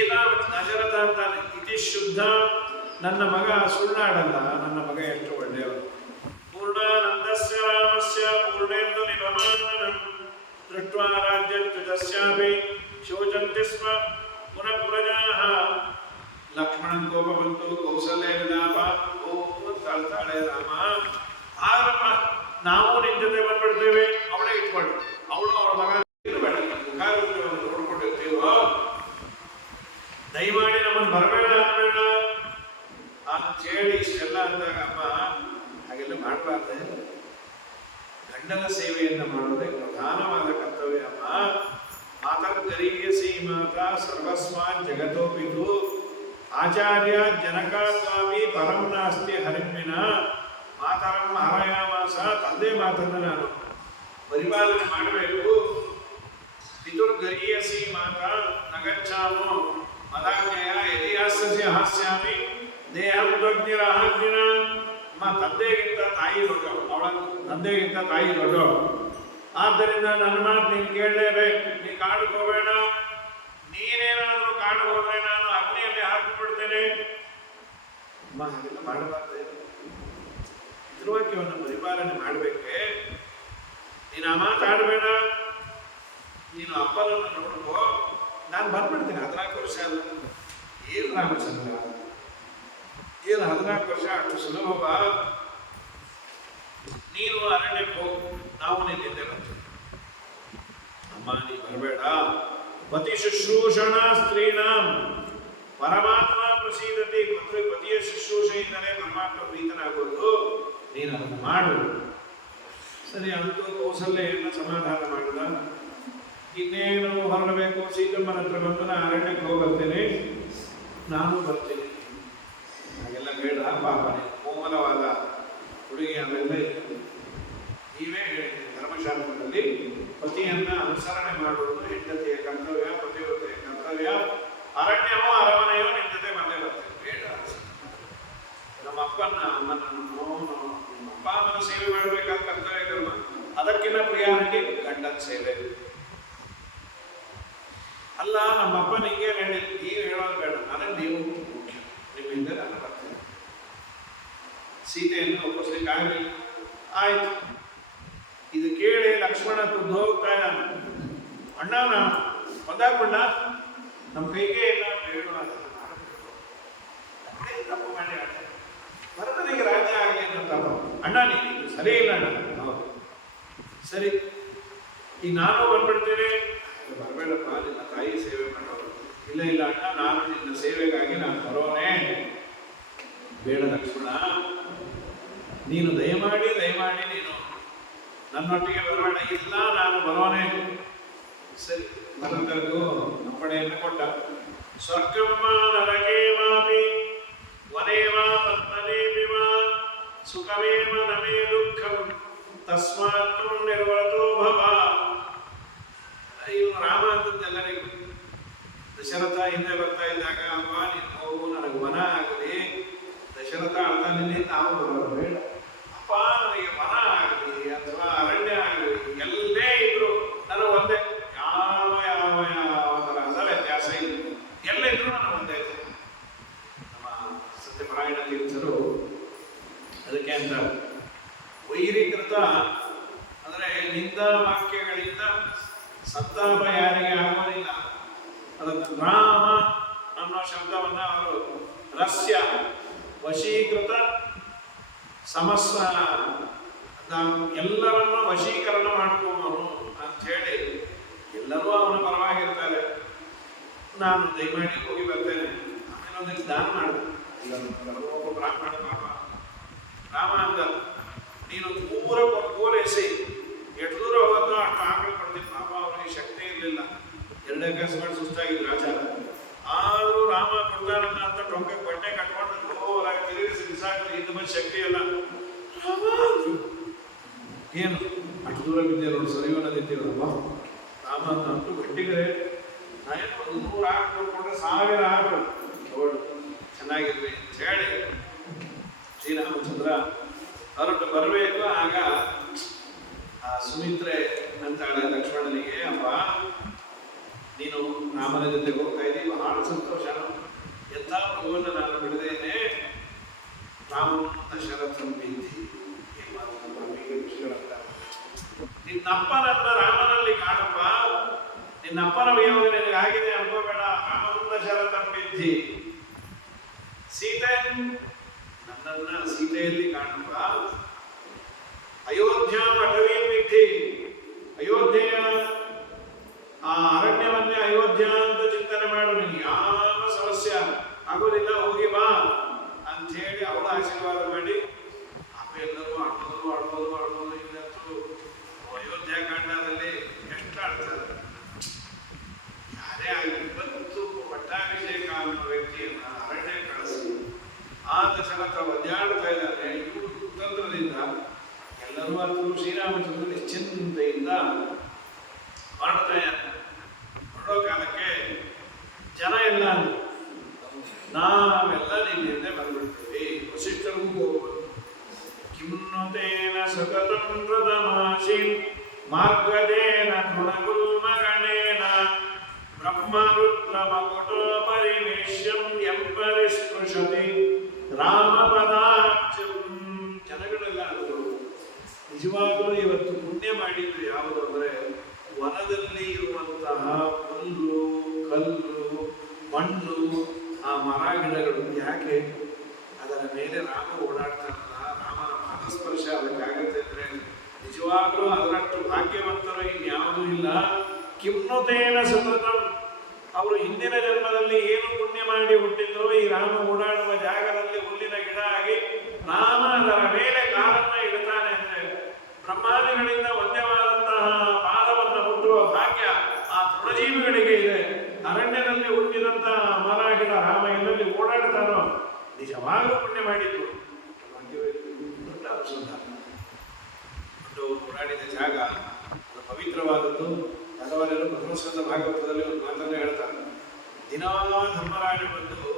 ಏನಾವತ್ ದಶರಥ ಅಂತಾನೆ, ಇತಿ ಶುದ್ಧ, ನನ್ನ ಮಗ ಸುಳ್ಳಾಡಲ್ಲ, ನನ್ನ ಮಗ ಎಷ್ಟು ಒಳ್ಳೆಯವರು. ಪೂರ್ಣಾನಂದಸ್ಯ ರಾಮಸ್ಯ ಪೂರ್ಣೇಂದು ನಿಗಮಾನನಂ ದೃಷ್ಟ್ವಾ ರಾಜ್ಯಚ್ಯುತಸ್ಯಾಪಿ ಶೋಚಂತಿ ಸ್ಮ ಪುನಃ ಪ್ರಜಾಃ. ಲಕ್ಷ್ಮಣನ್ ಕೋಪ ಬಂತು, ಕೌಸಲ್ಯ ವಿಲಾಪ, ಓ ತಾಳ್ತಾಳೆ ರಾಮ. ಆರಪ್ಪ ನಾವು ನಿನ್ ಜೊತೆ ಬಂದ್ಬಿಡ್ತೇವೆ, ಅವಳೇ ಇಟ್ಕೊಂಡು ಅವಳು ಅವಳ ಮಗ ಇರಬೇಡ, ನೋಡ್ಕೊಂಡಿರ್ತೀವೋ, ದಯಮಾಡಿ ನಮ್ಮನ್ನು ಬರಬೇಡ ಅನ್ಬೇಡ ಅಂತ ಹೇಳಿ ಇಷ್ಟೆಲ್ಲ ಅಂದಾಗ, ಅಮ್ಮ ಹಾಗೆಲ್ಲ ಮಾಡಬಾರ್ದೆ, ಗಂಡನ ಸೇವೆಯನ್ನು ಮಾಡೋದೇ ಪ್ರಧಾನವಾದ ಕರ್ತವ್ಯ. ಅಮ್ಮ ಮಾತರ್ಗರೀಯಸಿ ಮಾತಾ ಸರ್ವಸ್ವಾನ್ ಜಗತೋಪಿತು ಆಚಾರ್ಯ ಜನಕ ಸ್ವಾಮಿ ಪರಂ ನಾಸ್ತಿ ಹರಿಮ್ಮಿನ ಮಾತರಂ ಹರಯಾಮಾಸ. ತಂದೆ ಮಾತನ್ನು ನಾನು ಪರಿಪಾಲನೆ ಮಾಡಬೇಕು. ಪಿತುರ್ಗರೀಯಸಿ ಮಾತಾ ನಗಚ್ಚಾಮೋ ಮದಾಜ್ಞೆಯ ಯದಿ ಹಾಸ್ಯಸಿ ಹಾಸ್ಯಾಮಿ ದೇಹಂ ತ್ವಗ್ನಿರಹಾಗ್ನಿನ. ತಂದೆಗಿಂತ ತಾಯಿ ದೊಡ್ಡವಳು, ಅವಳ ತಂದೆಗಿಂತ ತಾಯಿ ದೊಡ್ಡವಳು. ಆದ್ದರಿಂದ ನನ್ನ ಮಾತು ನೀನು ಕೇಳಲೇಬೇಕು. ನೀ ಕಾಡಿಗೆ ಹೋಗಬೇಡ, ನೀನೇನಾದರೂ ಕಾಡಿಗೆ ಹೋದ್ರೆ ನಾನು ಅಗ್ನಿಯಲ್ಲಿ ಹಾಕಿಬಿಡ್ತೇನೆ. ಅಮ್ಮ ಹಾಗೆಲ್ಲ ಮಾಡಬಾರ್ದೆ, ಪಿತೃವಾಕ್ಯವನ್ನು ಪರಿಪಾಲನೆ ಮಾಡಬೇಕೆ. ನೀನು ಆ ಮಾತಾಡಬೇಡ, ನೀನು ಅಪ್ಪನನ್ನು ನೋಡ್ಕೋ, ನಾನು ಬಂದ್ಬಿಡ್ತೀನಿ. 14 ವರ್ಷ ಅಲ್ಲ ಏನು ರಾಮಚಂದ್ರ, ಏನು 14 ವರ್ಷ ಅಷ್ಟು ಸುಲಭವ? ನೀನು ಅರಣ್ಯಕ್ಕೆ ಹೋಗು, ನಾವು ನಿನ್ನಿಂದೆ ಬರ್ತೀವಿ. ಅಮ್ಮ ನೀ ಬರಬೇಡ. ಪತಿ ಶುಶ್ರೂಷಣ ಸ್ತ್ರೀಣಾಂ ಪರಮಾತ್ಮ ಪ್ರಸೀದತಿ. ಪತಿಯ ಶುಶ್ರೂಷೆಯಿಂದಲೇ ಪರಮಾತ್ಮ ಪ್ರೀತನಾಗೋದು, ನೀನು ಅದನ್ನು ಮಾಡು. ಸರಿ, ಅಂತೂ ಕೌಸಲ್ಯೆಯನ್ನು ಸಮಾಧಾನ ಮಾಡಿದ. ಇನ್ನೇನು ಹೊರಡಬೇಕು, ಸೀತಮ್ಮನ ಹತ್ರ ಬಂದು ನಾನು ಅರಣ್ಯಕ್ಕೆ ಹೋಗ್ಬರ್ತೇನೆ, ನಾನು ಬರ್ತೀನಿ. ಹಾಗೆಲ್ಲ ಬೇಡ ಪಾಪ, ಕೋಮಲವಾದ ಹುಡುಗಿ ಅವೆಲ್ಲ ನೀವೇ ಹೇಳಿದ್ದೀರಿ ಧರ್ಮಶಾಸ್ತ್ರದಲ್ಲಿ, ಪತಿಯನ್ನ ಅನುಸರಣೆ ಮಾಡುವುದು ಹೆಂಡತಿಯ ಕರ್ತವ್ಯ, ಪತಿವ್ರತೆಯ ಕರ್ತವ್ಯ. ಅರಣ್ಯವೋ ಅರಮನೆಯೋ ನಿನ್ನ ಜೊತೆ ಬಂದೇ ಬರ್ತೇನೆ. ಬೇಡ, ನಮ್ಮ ಅಪ್ಪನ ಅಪ್ಪ ಅಮ್ಮನ ಸೇವೆ ಮಾಡಬೇಕಾದ ಕರ್ತವ್ಯ ಕರ್ಮ. ಅದಕ್ಕಿಂತ ಪ್ರಿಯಾರಿಟಿ ಗಂಡನ ಸೇವೆ ಅಲ್ಲ. ನಮ್ಮ ಅಪ್ಪ ನಿಂಗೆ ಹೇಳಿ, ನೀವು ಹೇಳೋದು ಬೇಡ, ನನಗೆ ನೀವು ಮುಖ್ಯ, ನಿಮ್ಮಿಂದ ನಾನು ಬರ್ತೇನೆ. ಸೀತೆಯನ್ನು ಒಪ್ಪಿಸ್ಲಿಕ್ಕೆ ಆಗಲಿಲ್ಲ, ಆಯ್ತು. ಇದು ಕೇಳಿ ಲಕ್ಷ್ಮಣ ತುದ್ದು ಹೋಗ್ತಾ ಇದ್ದಾನೆ. ಅಣ್ಣ ಒಂದಾಗ್ಬಿಡ, ನಮ್ಮ ಕೈಗೆ ಇಲ್ಲ, ತಪ್ಪು ಮಾಡಿ ಭರತನಿಗೆ ರಾಜ್ಯ ಆಗಲಿ ಅಂತ ತಪ್ಪ. ಅಣ್ಣ ನೀನು ಸರಿ ಇಲ್ಲ ಅಣ್ಣ. ಹೌದು ಸರಿ, ಈಗ ನಾನು ಬಂದ್ಬಿಡ್ತೇನೆ. ಬರಬೇಡಪ್ಪ, ನಿನ್ನ ತಾಯಿ ಸೇವೆ ಮಾಡೋರು. ಇಲ್ಲ ಇಲ್ಲ ಅಣ್ಣ, ನಾನು ನಿನ್ನ ಸೇವೆಗಾಗಿ ನಾನು ಬರೋನೇ. ಬೇಡ ಲಕ್ಷ್ಮಣ, ನೀನು ದಯಮಾಡಿ ನೀನು ನನ್ನೊಟ್ಟಿಗೆ ಬರಬೇಡ. ಇಲ್ಲ, ನಾನು ಬರೋನೇ. ಸರಿ, ಭರತನಿಗೂ ಅಪ್ಪಣೆಯನ್ನು ಕೊಟ್ಟ. ಸ್ವರ್ಗಮ್ಮ ನರಕೇವಾಪಿ ವನೇವಾ ಪದ್ಮನೇಮಿವ ಸುಖವೇವ ನಮೇ ದುಃಖಂ ತಸ್ಮಾತ್ ನಿರ್ವತೋ ಭವ. ಇವನು ರಾಮ ಅಂತದ್ದೆಲ್ಲರಿಗೂ. ದಶರಥ ಹಿಂದೆ ಬರ್ತಾ ಇದ್ದಾಗ, ಅಮ್ಮ ನೀನು ಹೋಗು, ನನಗೆ ವನ ಆಗಲಿ. ದಶರಥ ಅರ್ಥ ನಿನ್ನಿಂದ ನಾವು ಬರೋದು ಬೇಡ. ಅಪ್ಪ ನನಗೆ ವನ ಆಗಲಿ ಅಥವಾ ಅರಣ್ಯ ಆಗಲಿ, ಎಲ್ಲೇ ಇದ್ರು ನನಗೆ ಒಂದೇ. ಯಾವ ಥರದ ವ್ಯತ್ಯಾಸ ಇಲ್ಲ, ಎಲ್ಲ ಇದ್ರು ನನಗೆ ಒಂದೇ. ನಮ್ಮ ಸತ್ಯಪರಾಯಣ ತೀರ್ಥರು ಅದಕ್ಕೆ ಅಂತ ವೈರೀಕೃತ ಅಂದರೆ ನಿಂದ ವಾಕ್ಯಗಳಿಂದ ಸಂತಾಪ ಯಾರಿಗೆ ಆಗೋದಿಲ್ಲ. ಅದನ್ನು ರಾಮ ಅನ್ನೋ ಶಬ್ದವನ್ನು ಅವರು ರಸ್ಯ ವಶೀಕೃತ ಸಮಸ್ವ, ಎಲ್ಲರನ್ನು ವಶೀಕರಣ ಮಾಡ್ಕೋಬೋದು ಅಂಥೇಳಿ ಎಲ್ಲರೂ ಅವನ ಪರವಾಗಿರ್ತಾರೆ. ನಾನು ದಯಮಾಡಿ ಹೋಗಿ ಬರ್ತೇನೆ, ಆಮೇಲೆ ಒಂದಿಟ್ಟು ದಾನ ಮಾಡು. ಒಬ್ಬ ಬ್ರಾಹ್ಮಣ ಪಾಪ ರಾಮ ಅಂದ, ನೀನು ದೂರ ಕೋಲೇಸಿ ಎಷ್ಟು ದೂರ ಹೋಗುತ್ತೋ ಅಷ್ಟು ಆಕಳು ಕೊಡ್ತೀನಿ. ಪಾಪ ಅವನಿಗೆ ಶಕ್ತಿ ಇರಲಿಲ್ಲ, ಎರಡೇ ಕೆಲಸ ಮಾಡಿ ಸುಸ್ತಾಗಿದ್ರು ಆಚಾರ. ಆದರೂ ರಾಮ ಕೊಡ್ತಾನಲ್ಲ ಅಂತ ಟೊಂಕಕ್ಕೆ ಬಟ್ಟೆ ಕಟ್ಕೊಂಡು ಹೋಗಿ ತಿರುಗಿಸಿ ಬಿಸಾಕಿದ್ರೆ ಇನ್ನು ಬಂದು ಶಕ್ತಿ ಇಲ್ಲ. ಏನು ಅಷ್ಟು ದೂರ ಬಿದ್ದೆ ನೋಡಿ, ಸರಿಯೋನ ನಿಂತಿರೋದಲ್ಲ ರಾಮ ಅಂತೂ ಗಟ್ಟಿಗರೆ. ನಾನು ಒಂದು 100 ಆಕಳು ನೋಡ್ಕೊಂಡ್ರೆ 1000 ಆಕಳು ನೋಡು ಚೆನ್ನಾಗಿರ್ಲಿ ಅಂತ ಹೇಳಿ ಶ್ರೀರಾಮಚಂದ್ರ ಹೊರಟು ಬರಬೇಕು. ಆಗ ಆ ಸುಮಿತ್ರೆ ಅಂತಾಳೆ ಲಕ್ಷ್ಮಣನಿಗೆ, ಅಪ್ಪ ನೀನು ರಾಮನ ಜೊತೆಗೆ ಹೋಗ್ತಾ ಇದ್ದೀವಿ, ಬಹಳ ಸಂತೋಷ. ಎಂಥ ಪ್ರಭುವನ್ನು ನಾನು ಬಿಡದೇನೆ ರಾಮನ ಶರತ್ರಂ ಬಿದ್ದಿ. ನಿನ್ನಪ್ಪನನ್ನ ರಾಮನಲ್ಲಿ ಕಾಣಪ್ಪ, ನಿನ್ನಪ್ಪನ ವಿಯೋಗ ನಿನಗೆ ಆಗಿದೆ ಅನ್ಕೋಬೇಡ. ರಾಮನ ಶರತ್ರಂ ಬಿದ್ದಿ. ಸೀತೆ ನನ್ನನ್ನ ಸೀತೆಯಲ್ಲಿ ಕಾಣಪ್ಪ. ಅಯೋಧ್ಯ ಅಟವೀ ವಿಧಿ, ಅಯೋಧ್ಯೆಯ ಆ ಅರಣ್ಯವನ್ನೇ ಅಯೋಧ್ಯ ಅಂತ ಚಿಂತನೆ ಮಾಡು, ನಿನಗೆ ಯಾವ ಸಮಸ್ಯೆ ಆಗೋದಿಲ್ಲ, ಹೋಗಿ ಬಾ ಅಂತ ಹೇಳಿ ಅವಳ ಆಶೀರ್ವಾದ ಮಾಡಿ ಆಮೇಲೆಲ್ಲರೂ ಆಡ್ಬೋದು. ಇಲ್ಲಂತೂ ಅಯೋಧ್ಯ ಕಾಂಡದಲ್ಲಿ ಎಷ್ಟು ಆಡ್ತಾರೆ. ಯಾರೇ ಆಗಿ ಇವತ್ತು ಪಟ್ಟಾಭಿಷೇಕ ಅನ್ನೋ ವ್ಯಕ್ತಿಯನ್ನ ಅರಣ್ಯ ಕಳಿಸಿ ಆ ದಶರಥ ಒದ್ದಾಡ್ತಾ ಇದ್ದಾರೆ. ಇವರು ಕುತಂತ್ರದಿಂದ ಎಲ್ಲರೂ ಅದು ಶ್ರೀರಾಮಚಂದ್ರ ನಿಶ್ಚಿಂತೆಯಿಂದ ಹೊರಡೋ ಕಾಲಕ್ಕೆ ಜನ ಎಲ್ಲ ನಾವೆಲ್ಲ ನಿನ್ನಿಂದ ಬಂದ್ಬಿಡ್ತೀವಿ. ವಸಿಷ್ಠರಿಗೂ ಹೋಗ್ಬೋದು. ಕಿಮ್ನುತೇನ ಸತತಂ ಪ್ರಥಮಾಸಿ ಮಾರ್ಗದೇನ ಗುಣಗುಲ್ಮಗಣೇನ ಬ್ರಹ್ಮರುದ್ರ ಮಕುಟೋ ಪರಿವೇಶ್ಯಂ ಯಂ ಪರಿಸ್ಪೃಶತಿ ರಾಮಪದಾಬ್ಜಂ. ಜನಗಳೆಲ್ಲ ನಿಜವಾಗಲೂ ಇವತ್ತು ಪುಣ್ಯ ಮಾಡಿದ್ದು ಯಾವುದು ಅಂದರೆ, ವನದಲ್ಲಿ ಇರುವಂತಹ ಹುಲ್ಲು, ಕಲ್ಲು, ಮಣ್ಣು, ಆ ಮರ ಗಿಡಗಳು. ಯಾಕೆ ಅದರ ಮೇಲೆ ರಾಮ ಓಡಾಡ್ತಾರಲ್ಲ, ರಾಮನ ಪಾದಸ್ಪರ್ಶ ಅದಕ್ಕಾಗತ್ತೆ ಅಂದರೆ ನಿಜವಾಗ್ಲೂ ಅದರಷ್ಟು ಭಾಗ್ಯವಂತರು ಇನ್ಯಾವುದೂ ಇಲ್ಲ. ಕಿಮ್ನುತೇನ ಸತತಂ, ಅವರು ಹಿಂದಿನ ಜನ್ಮದಲ್ಲಿ ಏನು ಪುಣ್ಯ ಮಾಡಿ ಹುಟ್ಟಿದ್ರು, ಈ ರಾಮ ಓಡಾಡುವ ಜಾಗದಲ್ಲಿ ಹುಲ್ಲಿನ ಗಿಡ ಆಗಿ ರಾಮ ಅದರ ಮೇಲೆ ಕಾಲನ್ನ ಇಡ್ತಾನೆ ಅಂದ್ರೆ ಬ್ರಹ್ಮಾದಿಗಳಿಂದ ಒಂದೇವಾದಂತಹ ಪಾದವನ್ನು ಹುಟ್ಟುವ ಭಾಗ್ಯ ಆ ತೃಣಜೀವಿಗಳಿಗೆ ಇದೆ. ಅರಣ್ಯದಲ್ಲಿ ಹುಟ್ಟಿದಂತಹ ಮರ ಗಿಡ ರಾಮ ಎಲ್ಲಲ್ಲಿ ಓಡಾಡ್ತಾನೋ ನಿಜವಾಗಲೂ ಪುಣ್ಯ ಮಾಡಿದ್ದು. ದೊಡ್ಡ ಅನುಸಂಧಾನ. ದೊಡ್ಡವರು ಓಡಾಡಿದ ಜಾಗ ಅದು ಪವಿತ್ರವಾದದ್ದು. ಭಗವಾನರು ಭಗವತ್ಸ್ಕಂದ ಭಾಗವತದಲ್ಲಿ ಒಂದು ಮಾತನ್ನು ಹೇಳ್ತಾರೆ. ದಿನಾ ಧರ್ಮರಾಜ ಬಂದು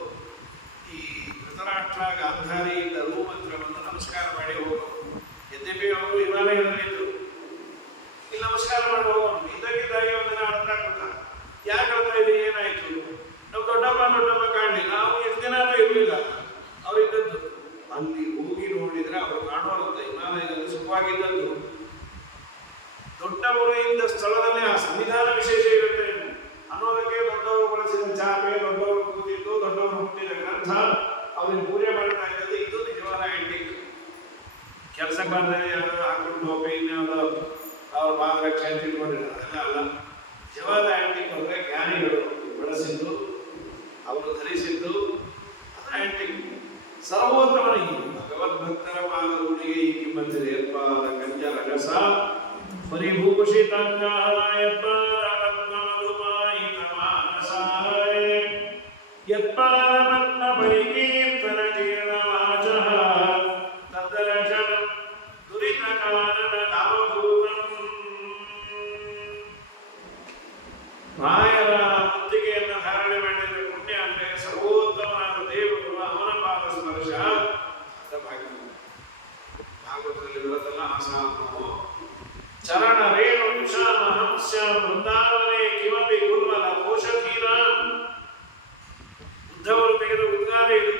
ಈ ಧೃತರಾಷ್ಟ್ರ ಗಾಂಧಾರಿಯಿಂದ ರೂಮಂತ್ರವನ್ನು ನಮಸ್ಕಾರ ಮಾಡಿ ಹೋಗೋರು. ಯದ್ಯಪಿ ಅವರು ಹಿಮಾಲಯದಲ್ಲಿದ್ದರು, ಇಲ್ಲಿ ನಮಸ್ಕಾರ ಮಾಡಿ ಹೋಗೋನು. ಇದಕ್ಕಿದ್ದಾಗಿ ಒಂದಿನ ಅರ್ಥ ಕೊಡ್ತಾರೆ. ಯಾಕೆ ಹೇಳ್ತಾ ಇದೆ, ಏನಾಯ್ತು? ನಾವು ದೊಡ್ಡಪ್ಪ ಕಾಣಲಿ, ನಾವು ಎಷ್ಟು ದಿನ ಇರಲಿಲ್ಲ ಅವರಿದ್ದದ್ದು. ಅಲ್ಲಿ ಹೋಗಿ ನೋಡಿದ್ರೆ ಅವರು ಕಾಣುವಂತ ಹಿಮಾಲಯದಲ್ಲಿ ಸುಖವಾಗಿದ್ದದ್ದು. ದೊಡ್ಡವರು ಇದ್ದ ಸ್ಥಳದಲ್ಲಿ ಆ ಸಂವಿಧಾನ ವಿಶೇಷ ಇರುತ್ತೆ ಅನ್ನೋದಕ್ಕೆ ದೊಡ್ಡವರು ಬಳಸಿದ ಚಾಪೆ, ದೊಡ್ಡವರು ಕೂತಿದ್ದು, ದೊಡ್ಡವರು ಹುಟ್ಟಿದ ಗ್ರಂಥ, ಅವ್ರಿಗೆ ಪೂಜೆ ಮಾಡ್ತಾ ಇದ್ದದ್ದು. ಇದು ನಿಜವಾದ ಆಂಟಿಕ್. ಕೆಲಸಕ್ಕೆ ಬಂದರೆ ಯಾರು ಹಾಕೊಂಡು ಹೋಗಿ ಇನ್ಯಾವುದೋ ಅವ್ರ ಪಾದರಕ್ಷೆ ಅಂತ ಇಟ್ಕೊಂಡಿದ್ದಾರೆ, ಅದೆಲ್ಲ ಅಲ್ಲ. ನಿಜವಾದ ಆಂಟಿಕ್ ಅಂದರೆ ಜ್ಞಾನಿಗಳು ಬಳಸಿದ್ದು, ಅವರು ಧರಿಸಿದ್ದು, ಅದು ಆಂಟಿಕ್. ಸರ್ವೋತ್ತಮನ ಈ ಭಗವದ್ಭಕ್ತರ ಪಾದಗಳಿಗೆ ಈ ಕಿಮ್ಮತ್ತಿದೆ. ಯತ್ಪಾದ ಕಂಜ ರಜಸ ಪರಿಭೂಷಿತಾಂಗಾಯ ಪದ್ಮಮಧುಮಾಯಿತ ಮಾನಸಾಯ ಯತ್ಪಾದ ಪದ್ಮ ಪರಿಕೀರ್ತನ ಜೀರ್ಣವಾಚಃ ತದ್ದರಜನಂ ದುರಿತ ಕಾರಣ ತಾವಭೂತಂ. ರಾಯರ ಮುತ್ತಿಗೆಯನ್ನು ಧಾರಣೆ ಮಾಡಿದರೆ ಪುಣ್ಯ ಅಂದರೆ ಸರ್ವೋತ್ತಮನಾದ ದೇವರು ಅವನ ಪಾದ ಸ್ಪರ್ಶ. ಭಾಗವತದಲ್ಲಿ ಬರುತ್ತಲ್ಲ, ಆಸಾಮೋ ಚರಣ ರೇಣು ವಿಷಾಮ ಹಂಸ ವೃಂದಾವನೆ ಕಿಮಪಿ ಗುಲ್ಮಲ ಕೋಶಧೀನ. ಉದ್ಧವರು ತೆಗೆದ ಉದ್ಗಾರ ಇದು.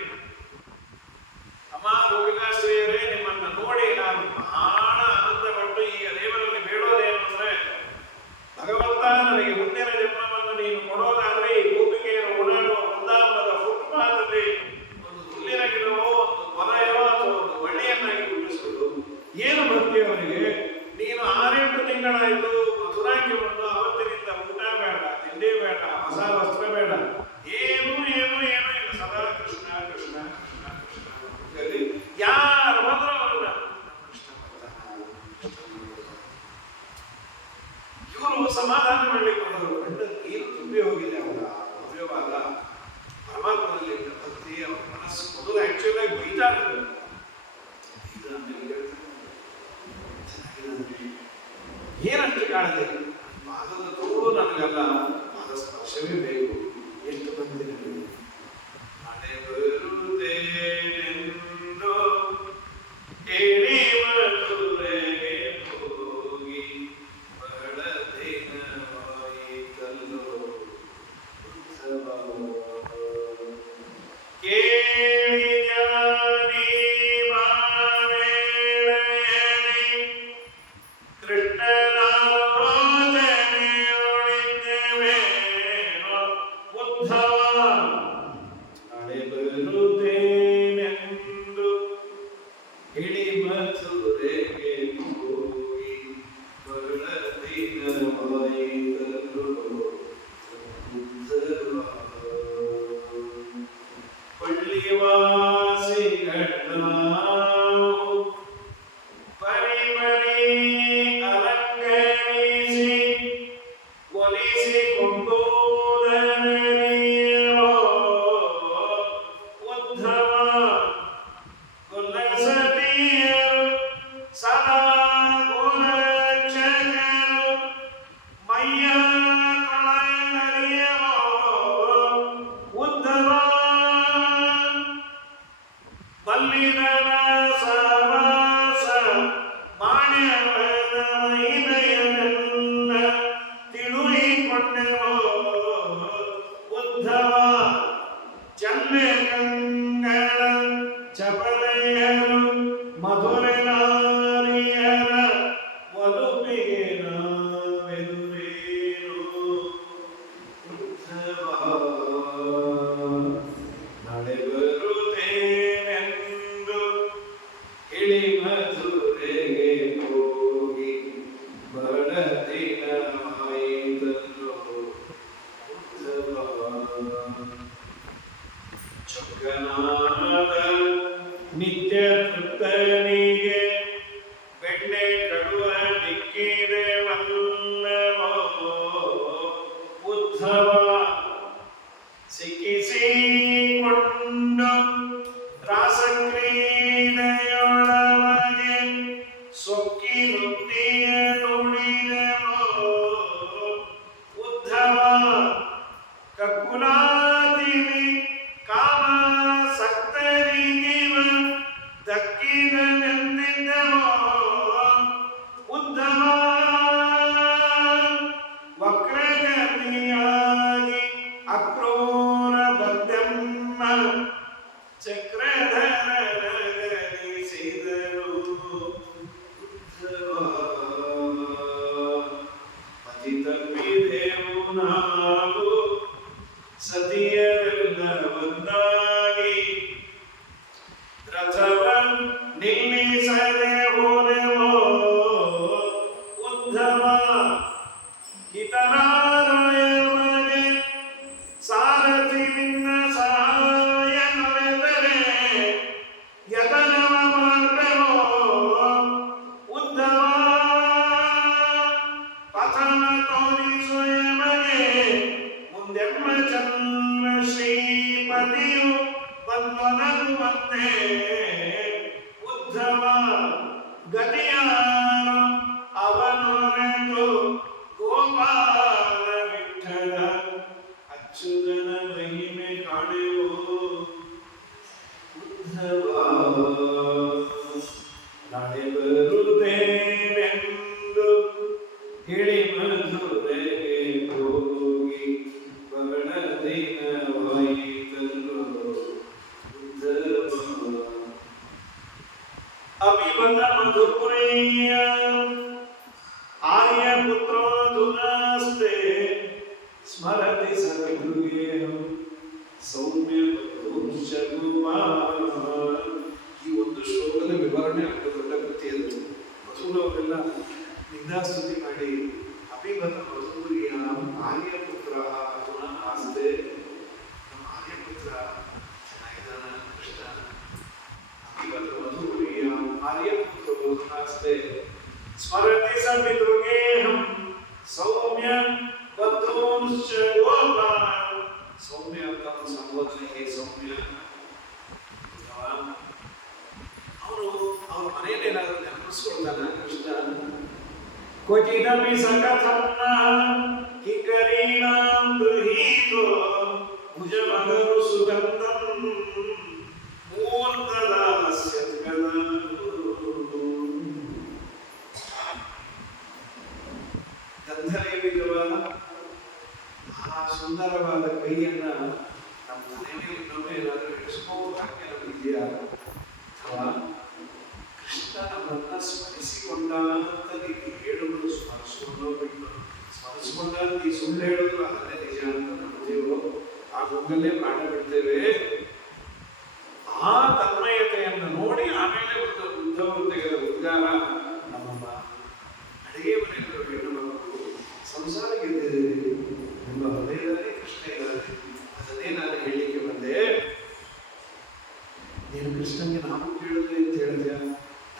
ನೀನು ಕೃಷ್ಣನಿಗೆ ನಾವು ಕೇಳಿದ್ರೆ ಅಂತ ಹೇಳಿದ್ಯಾ,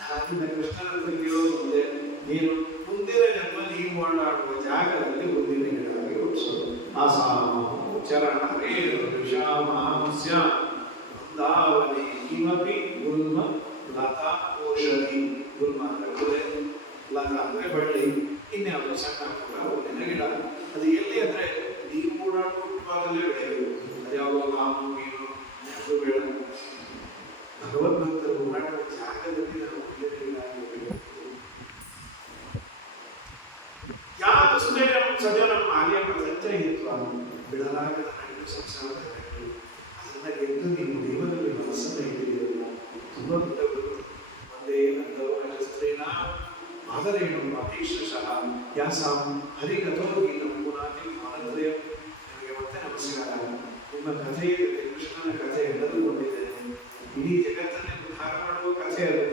ಹಾಗಿನ ಕೃಷ್ಣನ ಹತ್ರ ಕೇಳೋದು ಮುಂದೆ ನೀನು ಮುಂದಿನ ಜನ್ಮ ನೀವು ಓಡಾಡುವ ಜಾಗದಲ್ಲಿ ಮುಂದಿನ ಗಿಡವಾಗಿ ಹುಟ್ಟಿಸೋದು. ಚರಣರೇ ವಿಷಾಮಾಂಸ್ಯ ವೃಂದಾವನೆ ಕಿಮಪಿ ಗುಲ್ಮ ಲತಾ ಔಷಧಿ. ಗುಲ್ಮ ಅಂದ್ರೆ ಕುಲೆ, ಲತಾ ಅಂದ್ರೆ ಬಳ್ಳಿ, ಇನ್ಯಾವುದು ಸಣ್ಣ ಪುಟ್ಟ ಹೂವಿನ ಗಿಡ. ಅದು ಎಲ್ಲಿ ಅಂದ್ರೆ ನೀವು ಓಡಾಡುವಾಗಲೇ ಬೆಳೆಯಬೇಕು. ಅದ್ಯಾವುದೋ ನಾವು ನೀನು ಯಾವುದು ಬೇಡ. ಭಗವದ್ಭಕ್ತರು ಓಡಾಡುವ ಜಾಗದಲ್ಲಿ ನಾವು ಮುಂದಿನ ಗಿಡ ಆಗಬೇಕು. ಯಾವುದು ಸುದೇನಂ ಸಜನಂ ಆರ್ಯಮ ಸಂಚಯಿತ್ವ ಬಿಡಲಾಗದ ನಡುವೆ ಸಂಸಾರದ ನಡುವೆ ಅದನ್ನ ಗೆದ್ದು ನೀವು ದೇವರಲ್ಲಿ ಮನಸ್ಸನ್ನು ಇಟ್ಟಿದ್ದೀರಲ್ಲ, ತುಂಬ ದೊಡ್ಡವರು. ಒಂದೇ ನಂದವರಸ್ತ್ರೀನ ಆದರೇನು ಅಪೇಕ್ಷಶಃ ಯಾಸಾಂ ಹರಿಕಥೋ ಗೀತಂ ಪುನಾತಿ ಮಾನತ್ರಯ. ನಿಮಗೆ ಮತ್ತೆ ನಮಸ್ಕಾರ. ನಿಮ್ಮ ಕಥೆಯಿದೆ, ಕೃಷ್ಣನ ಕಥೆ ಎಲ್ಲದುಕೊಂಡಿದೆ. ಇಡೀ ಜಗತ್ತನ್ನೇ ಉದ್ಧಾರ ಮಾಡುವ ಕಥೆ ಅದು.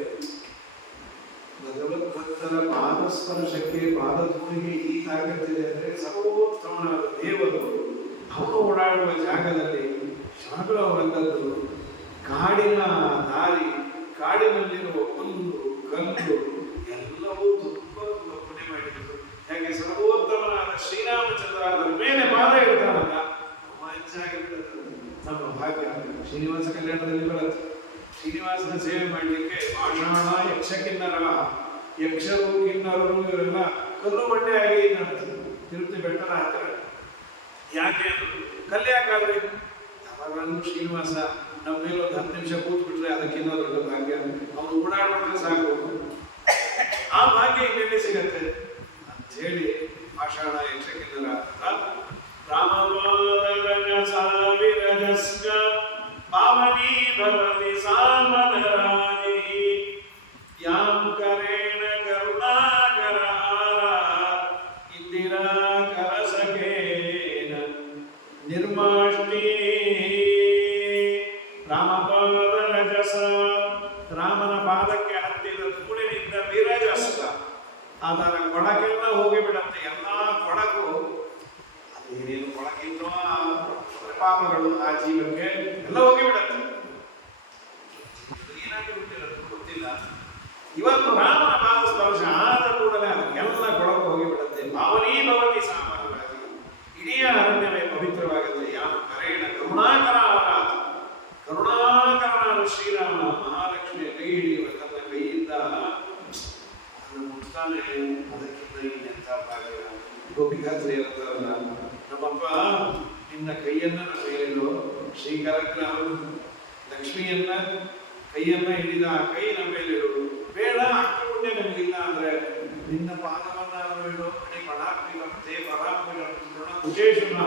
ಭಗವದ್ಭಕ್ತರ ಪಾದಸ್ಪರ್ಶಕ್ಕೆ ಪಾದಧೂಳಿಗೆ ಈ ತಾಕತ್ತಿದೆ ಅಂದರೆ ಸರ್ವೋತ್ತಮನಾದ ದೇವರು ಅವನು ಓಡಾಡುವ ಜಾಗದಲ್ಲಿ ಶಾಗರ ಬಂದದ್ದು. ಕಾಡಿನ ದಾರಿ, ಕಾಡಿನಲ್ಲಿರುವ ಹುಲ್ಲು ಕಲ್ಲು ಎಲ್ಲವೂ ತುಂಬ ತುಂಬ ಪುಣ್ಯ ಮಾಡಿದ್ರು. ಯಾಕೆ ಸರ್ವೋತ್ತಮನಾದ ಶ್ರೀರಾಮಚಂದ್ರ ಅದರ ಮೇಲೆ ಪಾದ ಇಡ್ತಾನಲ್ಲ, ಹೆಚ್ಚಾಗಿರ್ತದೆ ನಮ್ಮ ಭಾಗ್ಯ. ಶ್ರೀನಿವಾಸ ಕಲ್ಯಾಣದಲ್ಲಿ ಬರುತ್ತೆ. ಶ್ರೀನಿವಾಸನ ಸೇವೆ ಮಾಡಲಿಕ್ಕೆ ಆಷಾಢ ಯಕ್ಷ ಕಿನ್ನರ, ಯಕ್ಷರು ಕಿನ್ನರರು ಇವರೆಲ್ಲ ಕಲ್ಲು ಬಂಡೆ ಆಗಿ ತಿರುಪತಿ ಬೆಟ್ಟದ ಹತ್ತಿರ. ಯಾಕೆ ಕಲ್ಯಾಕಾದ್ರೆ ಯಾವಾಗಲೂ ಶ್ರೀನಿವಾಸ ನಮ್ಮ ಮೇಲೆ ಒಂದು 10 ನಿಮಿಷ ಕೂತ್ಬಿಟ್ರೆ ಅದಕ್ಕಿನ್ನೋ ದೊಡ್ಡ ಭಾಗ್ಯ. ಅವನು ಓಡಾಡ್ಬಿಟ್ರೆ ಸಾಕು, ಆ ಭಾಗ್ಯ ಇನ್ನೆಲ್ಲಿ ಸಿಗತ್ತೆ ಅಂತ ಹೇಳಿ ಆಷಾಢ ಯಕ್ಷ ಕಿನ್ನರ ರಾಮಪಾದರಜಸ್ಕ ಪಾವನಿ ಭವತಿ ಸಾಮನರಾಜಿ ಯಾಂ ಕರೇಣ ಕರುಣಾಕರ ಇಂದಿರಾ ಕರಸಕೇನ ನಿರ್ಮಾಷ್ಟಿ. ರಾಮಪಾದರಜಸ, ರಾಮನ ಪಾದಕ್ಕೆ ಹತ್ತಿದ ಧೂಳಿನಿಂದ ವಿರಜಸ್ಕ, ಅದರ ಕೊಳಕೆಲ್ಲ ಹೋಗಿಬಿಡತ್ತೆ. ಎಲ್ಲ ಕೊಳಕು ಏನೇನು ಕೊಳಕಿದ್ರೋ ಆ ಪಾಪಗಳು ಆ ಜೀವಕ್ಕೆ ಎಲ್ಲ ಹೋಗಿಬಿಡತ್ತೆ. ಏನಾಗಿ ಬಿಟ್ಟಿರೋದು ಗೊತ್ತಿಲ್ಲ. ಇವತ್ತು ರಾಮನ ಪಾದ ಸ್ಪರ್ಶ ಆದ ಕೂಡಲೇ ಅದಕ್ಕೆಲ್ಲ ಕೊಳಕು ಹೋಗಿಬಿಡತ್ತೆ. ಭಾವನೀ ಭವತಿ ಸಾಮರಾಜಿ, ಇಡೀ ಅರಣ್ಯವೇ ಪವಿತ್ರವಾಗುತ್ತೆ. ಯಾವ ಕರೇಣ ಕರುಣಾಕರ ಅವರಾತ, ಕರುಣಾಕರನಾದ ಶ್ರೀರಾಮ ಮಹಾಲಕ್ಷ್ಮಿಯ ಕೈ ಹಿಡಿಯುವ ತನ್ನ ಕೈಯಿಂದ ಅದನ್ನು ಮುಟ್ತಾನೆ. ಅದಕ್ಕಿಂತ ಇನ್ನೆಂಥ ಭಾಗ್ಯ. ಗೋಪಿಕಾತ್ರಿ ಇರ್ತಾರಲ್ಲ, ನಮ್ಮಪ್ಪ ನಿನ್ನ ಕೈಯನ್ನ ನಮ್ಮ ಮೇಲಿಡು, ಶ್ರೀಕರಗ್ರಹ ಲಕ್ಷ್ಮಿಯನ್ನ ಕೈಯನ್ನ ಹಿಡಿದ ಆ ಕೈ ನಮ್ಮ ಮೇಲಿಡು. ಬೇಡ ಅಷ್ಟಪುಣ್ಯ ನಮಗಿಲ್ಲ ಅಂದ್ರೆ ನಿನ್ನ ಪಾದವನ್ನಾದರೂ ಇಡು. ಪಡಾಕ್ತಿವಂತೆ ಪರಾಮುಜೇಶುನ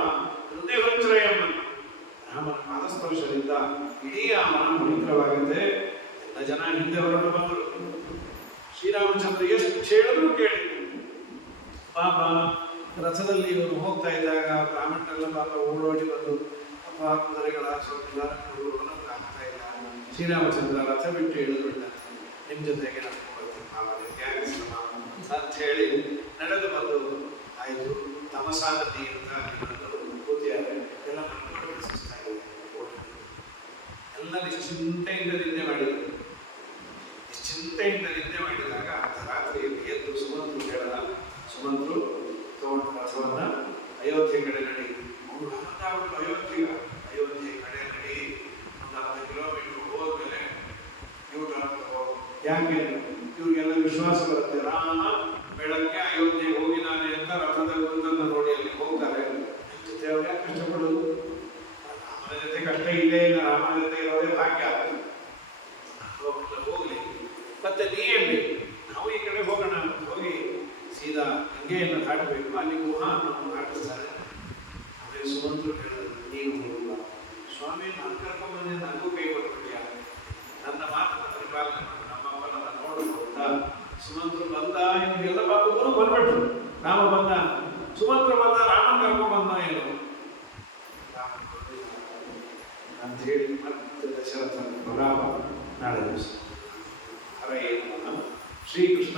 ಹೃದಯ ಹೊಂಚರೆಯಮ್ಮ. ರಾಮನ ಪಾದಸ್ಪರ್ಶದಿಂದ ಇಡೀ ಆ ಮನ ಪವಿತ್ರವಾಗುತ್ತೆ. ಎಲ್ಲ ಜನ ಹಿಂದೆ ಹೊರಟು ಬಂದರು. ಶ್ರೀರಾಮಚಂದ್ರ ಎಷ್ಟು ಹೇಳಿದ್ರು ಕೇಳಿ. ಪಾಪ ರಥದಲ್ಲಿ ಇವನು ಹೋಗ್ತಾ ಇದ್ದಾಗ ಬ್ರಾಹ್ಮಣರೆಲ್ಲ ಪಾಪ ಓಡೋಡಿ ಬಂದು ಅಪ್ಪ ಕುದುರೆಗಳ ಸ್ವಲ್ಪ ಆಗ್ತಾ ಇಲ್ಲ. ಶ್ರೀರಾಮಚಂದ್ರ ರಥ ಬಿಟ್ಟು ಇಳಿದ್ಬಿಟ್ಟ. ನಿಮ್ಮ ಜೊತೆಗೆ ಅಂತ ಹೇಳಿ ನಡೆದು ಬಂದು ಆಯಿತು. ತಮಸಾ ನದಿ ಅಂತ ಕೂತಿದ್ದಾರೆ. ಎಲ್ಲ ಮಣ್ಣು ಸುಸ್ತಾಗಿದೆ. ಎಲ್ಲ ನಿಶ್ಚಿಂತೆಯಿಂದ ನಿದ್ದೆ ಮಾಡಿದ್ರು. ನಿಶ್ಚಿಂತೆಯಿಂದ ನಿದ್ದೆ ಮಾಡಿದಾಗ ಅರ್ಧ ರಾತ್ರಿಯಲ್ಲಿ ಎದ್ದು ಸುಮಂತ್ರು ಕೇಳಲ್ಲ. ಸುಮಂತ್ರು ತಗೊಂಡು ರಥವನ್ನ ಅಯೋಧ್ಯೆ ಕಡೆ ನಡಿ. ಅವರು ಅಯೋಧ್ಯೆ ಕಡೆ ನಡಿ. ಒಂದು 10 ಕಿಲೋಮೀಟರ್ ಹೋದ್ಮೇಲೆ ಯಾಕೆ ಇವ್ರಿಗೆಲ್ಲ ವಿಶ್ವಾಸ ಬರುತ್ತೆ. ರಾಮ ಬೆಳಗ್ಗೆ ಅಯೋಧ್ಯೆಗೆ ಹೋಗಿದ್ದಾನೆ ಅಂತ ರಥದ ಗುರುತನ್ನು ನೋಡಿ ಅಲ್ಲಿ ಹೋಗ್ತಾರೆ. ಯಾಕೆ ಕಷ್ಟಪಡೋದು? ರಾಮನ ಜೊತೆ ಕಷ್ಟ ಇಲ್ಲೇ ಇಲ್ಲ, ರಾಮನ ಜೊತೆ ಇರೋದೇ ಭಾಗ್ಯ. ಹೋಗ್ಲಿ ಮತ್ತೆ ನೀ ಹೇಳಿ, ನಾವು ಈ ಕಡೆ ಹೋಗೋಣ ಅಂತ ಹೋಗಿ ಸೀದಾ ಗಂಗೆಯನ್ನು ದಾಟಬೇಕು. ಅಲ್ಲಿ ಗುಹಾನ್ನು ದಾಟಿಸ್ತಾರೆ. ಆಮೇಲೆ ಸುಮಂತ್ರು ಹೇಳಿದ್ರು, ನೀನು ಹೋಗುವ ಸ್ವಾಮಿ, ನಾನು ಕರ್ಕೊಂಡ್ಬಂದೆ, ನನಗೂ ಕೈ ಕೊಟ್ಬಿಟ್ಯಾ, ನನ್ನ ಮಾತನ್ನ ಪರಿಪಾಲನೆ ಮಾಡು, ನಮ್ಮಪ್ಪನ ನೋಡ್ಕೊಂಡ. ಸುಮಂತ್ರು ಬಂದ, ಇವರಿಗೆಲ್ಲ ಪಾಪಗಳು ಬಂದ್ಬಿಟ್ರು. ರಾಮ ಬಂದ, ಸುಮಂತ್ರ ಬಂದ, ರಾಮನ ಕರ್ಕೊಂಡ್ ಬಂದ ಏನು ಅಂತ ಹೇಳಿ ಮತ್ತೆ ದಶರಥ ಬರಾಮ ನಾಳೆ ದಿವಸ ಹರ ಏನು ಶ್ರೀಕೃಷ್ಣ.